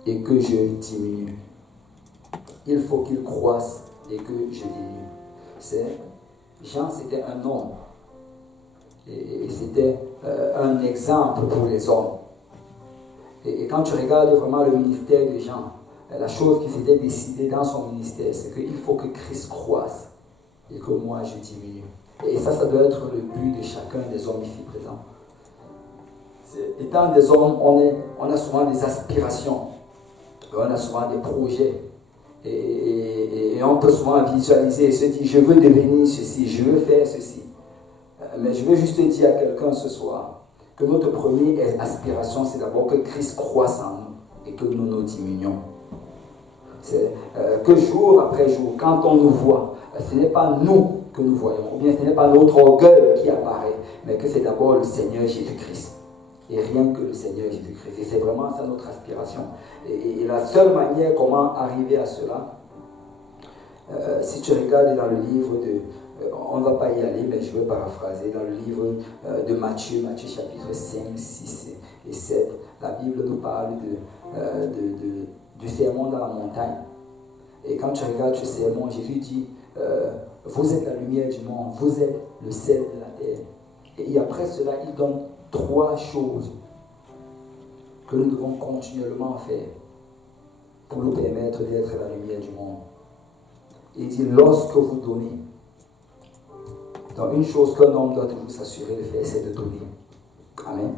et que je diminue. Il faut qu'il croisse et que je diminue. Jean, c'était un homme. Et c'était un exemple pour les hommes. Et quand tu regardes vraiment le ministère de Jean, la chose qui s'était décidée dans son ministère, c'est qu'il faut que Christ croisse et que moi je diminue. Et ça doit être le but de chacun des hommes ici présents. Étant des hommes, on a souvent des aspirations, on a souvent des projets. Et on peut souvent visualiser et se dire, je veux devenir ceci, je veux faire ceci. Mais je veux juste dire à quelqu'un ce soir que notre première aspiration, c'est d'abord que Christ croisse en nous et que nous diminuions. C'est que jour après jour, quand on nous voit, ce n'est pas nous que nous voyons, ou bien ce n'est pas notre orgueil qui apparaît, mais que c'est d'abord le Seigneur Jésus-Christ. Et rien que le Seigneur Jésus-Christ. Et c'est vraiment ça notre aspiration. Et la seule manière comment arriver à cela, si tu regardes dans le livre de... on ne va pas y aller, mais je vais paraphraser. Dans le livre de Matthieu chapitre 5, 6 et 7, la Bible nous parle du sermon dans la montagne. Et quand tu regardes ce sermon, Jésus dit, vous êtes la lumière du monde, vous êtes le sel de la terre. Et après cela, il donne 3 choses que nous devons continuellement faire pour nous permettre d'être la lumière du monde. Il dit, lorsque vous donnez, donc une chose qu'un homme doit toujours s'assurer de faire, c'est de donner. Amen.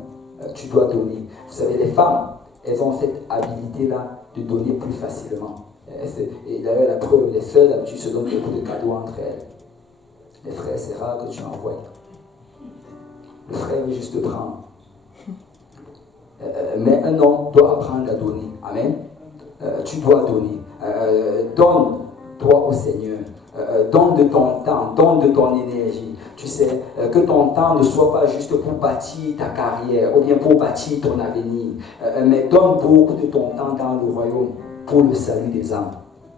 Tu dois donner. Vous savez, les femmes, elles ont cette habilité-là de donner plus facilement. Et d'ailleurs, la preuve, les sœurs d'habitude se donnent beaucoup de cadeaux entre elles. Les frères, c'est rare que tu envoies. Le frère veut juste prendre. Mais un homme doit apprendre à donner. Amen. Tu dois donner. Donne-toi au Seigneur. Donne de ton temps, donne de ton énergie. Tu sais, que ton temps ne soit pas juste pour bâtir ta carrière ou bien pour bâtir ton avenir. Mais donne beaucoup de ton temps dans le royaume pour le salut des âmes.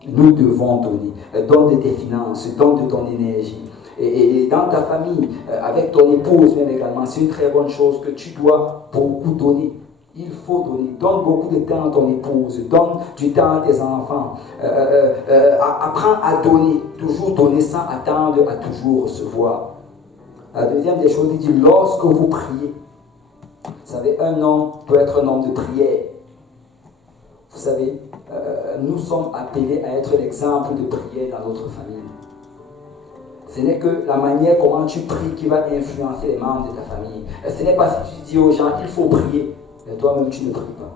Nous devons donner. Donne de tes finances, donne de ton énergie. Et dans ta famille, avec ton épouse même également, c'est une très bonne chose que tu dois beaucoup donner. Il faut donner. Donne beaucoup de temps à ton épouse. Donne du temps à tes enfants. Apprends à donner. Toujours donner sans attendre à toujours recevoir. La deuxième des choses, il dit, lorsque vous priez, vous savez, un homme peut être un homme de prière. Vous savez, nous sommes appelés à être l'exemple de prière dans notre famille. Ce n'est que la manière comment tu pries qui va influencer les membres de ta famille. Ce n'est pas si tu dis aux gens, il faut prier, mais toi-même tu ne pries pas.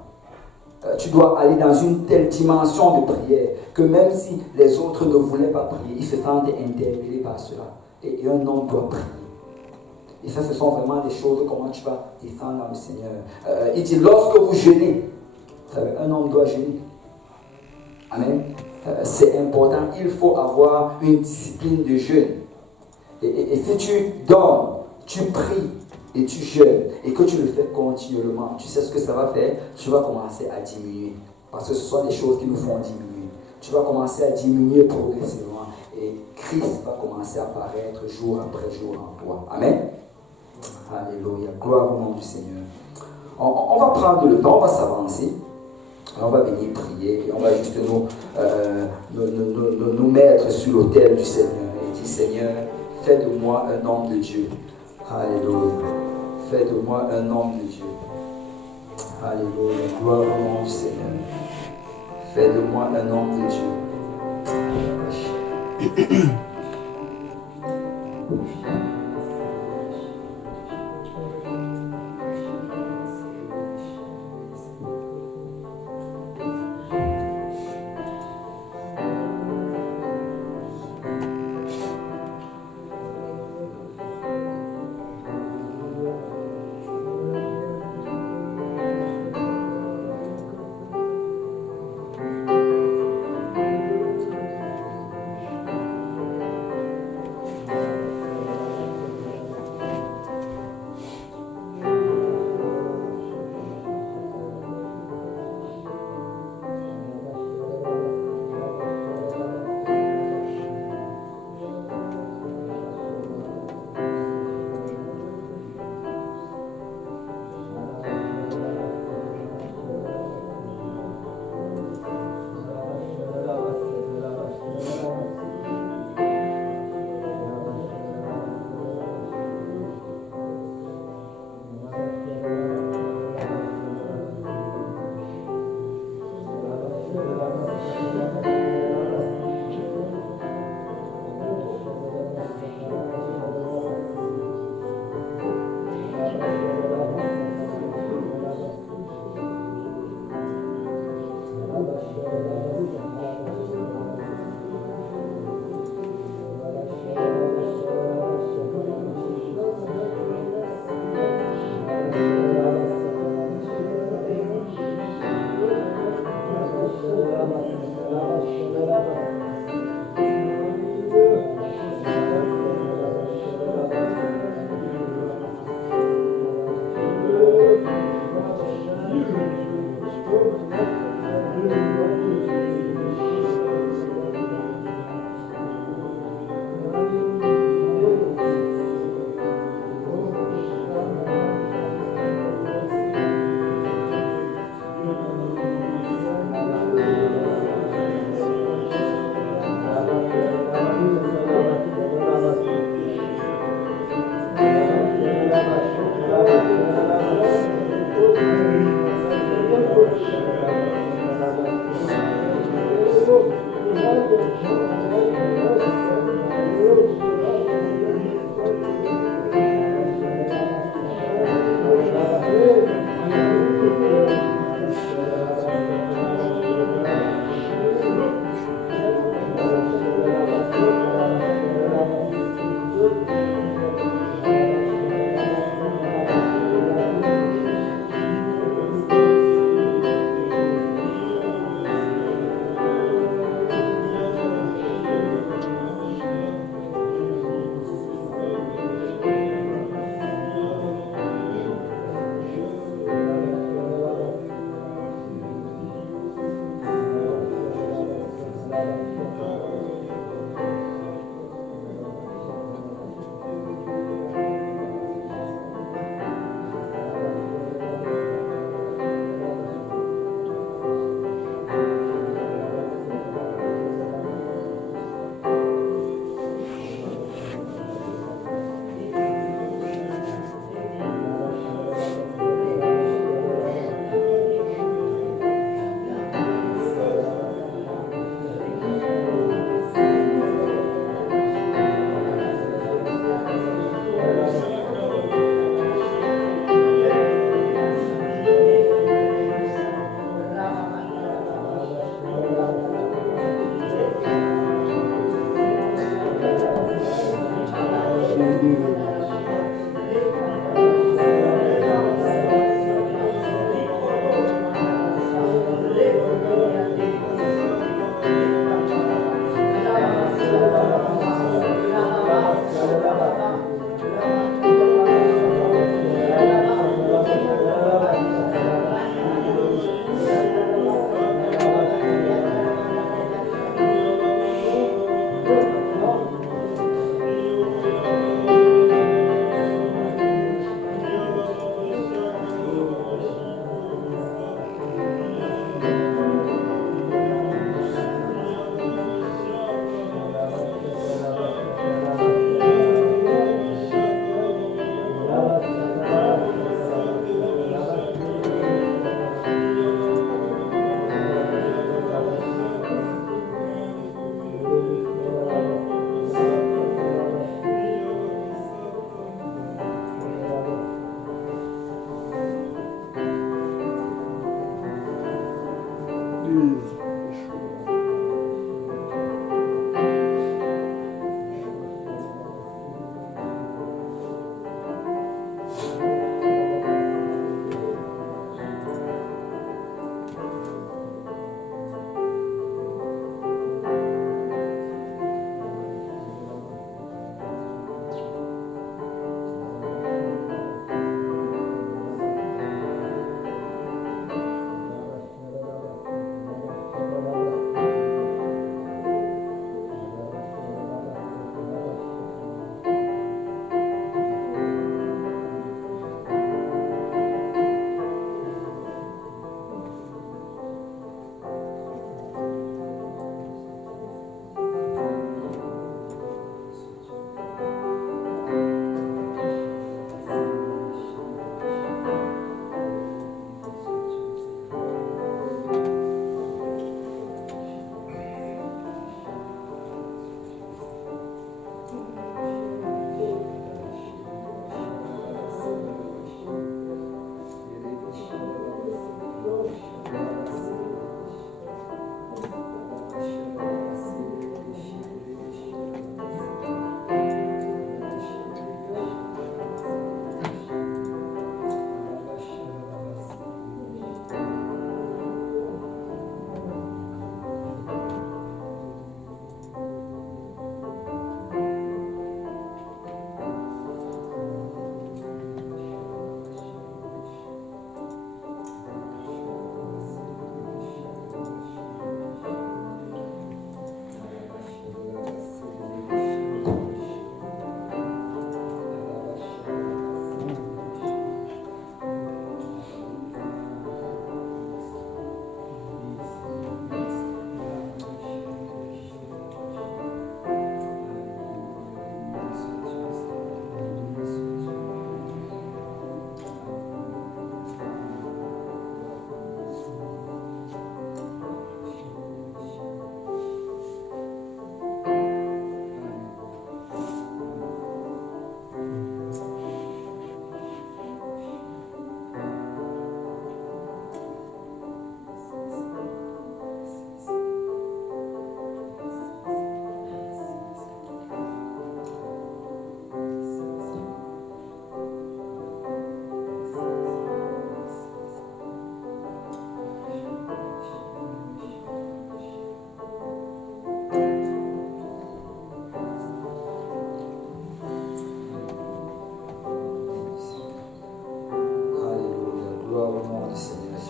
Tu dois aller dans une telle dimension de prière que même si les autres ne voulaient pas prier, ils se sentent interpellés par cela. Et un homme doit prier. Et ça, ce sont vraiment des choses, comment tu vas descendre dans le Seigneur. Il dit, lorsque vous jeûnez, vous savez, un homme doit jeûner. Amen. C'est important, il faut avoir une discipline de jeûne. Et si tu donnes, tu pries et tu jeûnes et que tu le fais continuellement, tu sais ce que ça va faire? Tu vas commencer à diminuer. Parce que ce sont des choses qui nous font diminuer. Tu vas commencer à diminuer progressivement et Christ va commencer à apparaître jour après jour en toi. Amen. Alléluia. Gloire au nom du Seigneur. On va prendre le temps, on va s'avancer. On va venir prier et on va juste nous mettre sur l'autel du Seigneur et dire, Seigneur, fais de moi un homme de Dieu. Alléluia. Fais de moi un homme de Dieu. Alléluia. Gloire au nom du Seigneur. Fais de moi un homme de Dieu.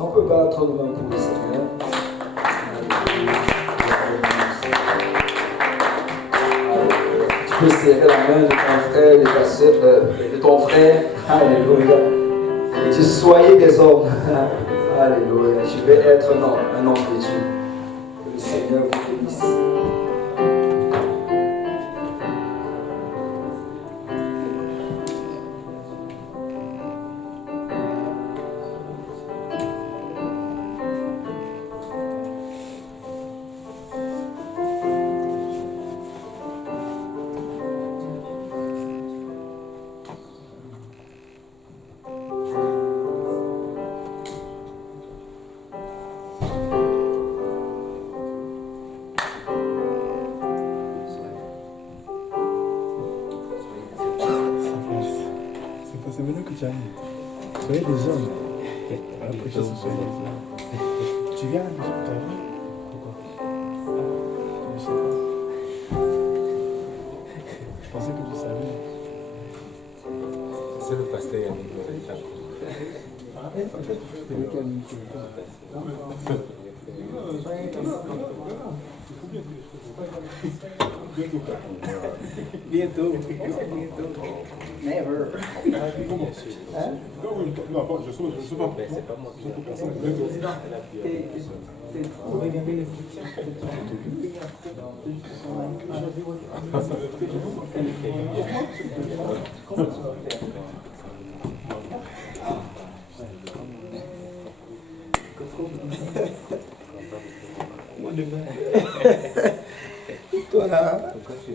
Si on peut battre nos mains pour le Seigneur. Tu peux serrer la main de ton frère, de ta soeur, de ton frère. Alléluia. Et tu soyez des hommes. Alléluia. Je vais être un homme de Dieu. Que le Seigneur vous bénisse. C'est maintenant que tu arrives. Soyez des hommes. Après, je suis soyez des hommes. Tu viens à la maison, tu arrives. Pourquoi? Je ne sais pas. Je pensais que tu savais. C'est le pasteur Yannick. C'est le cas bientôt. Never. Hein? Non, je sais pas. C'est pas moi qui l'ai Toi là. Pourquoi tu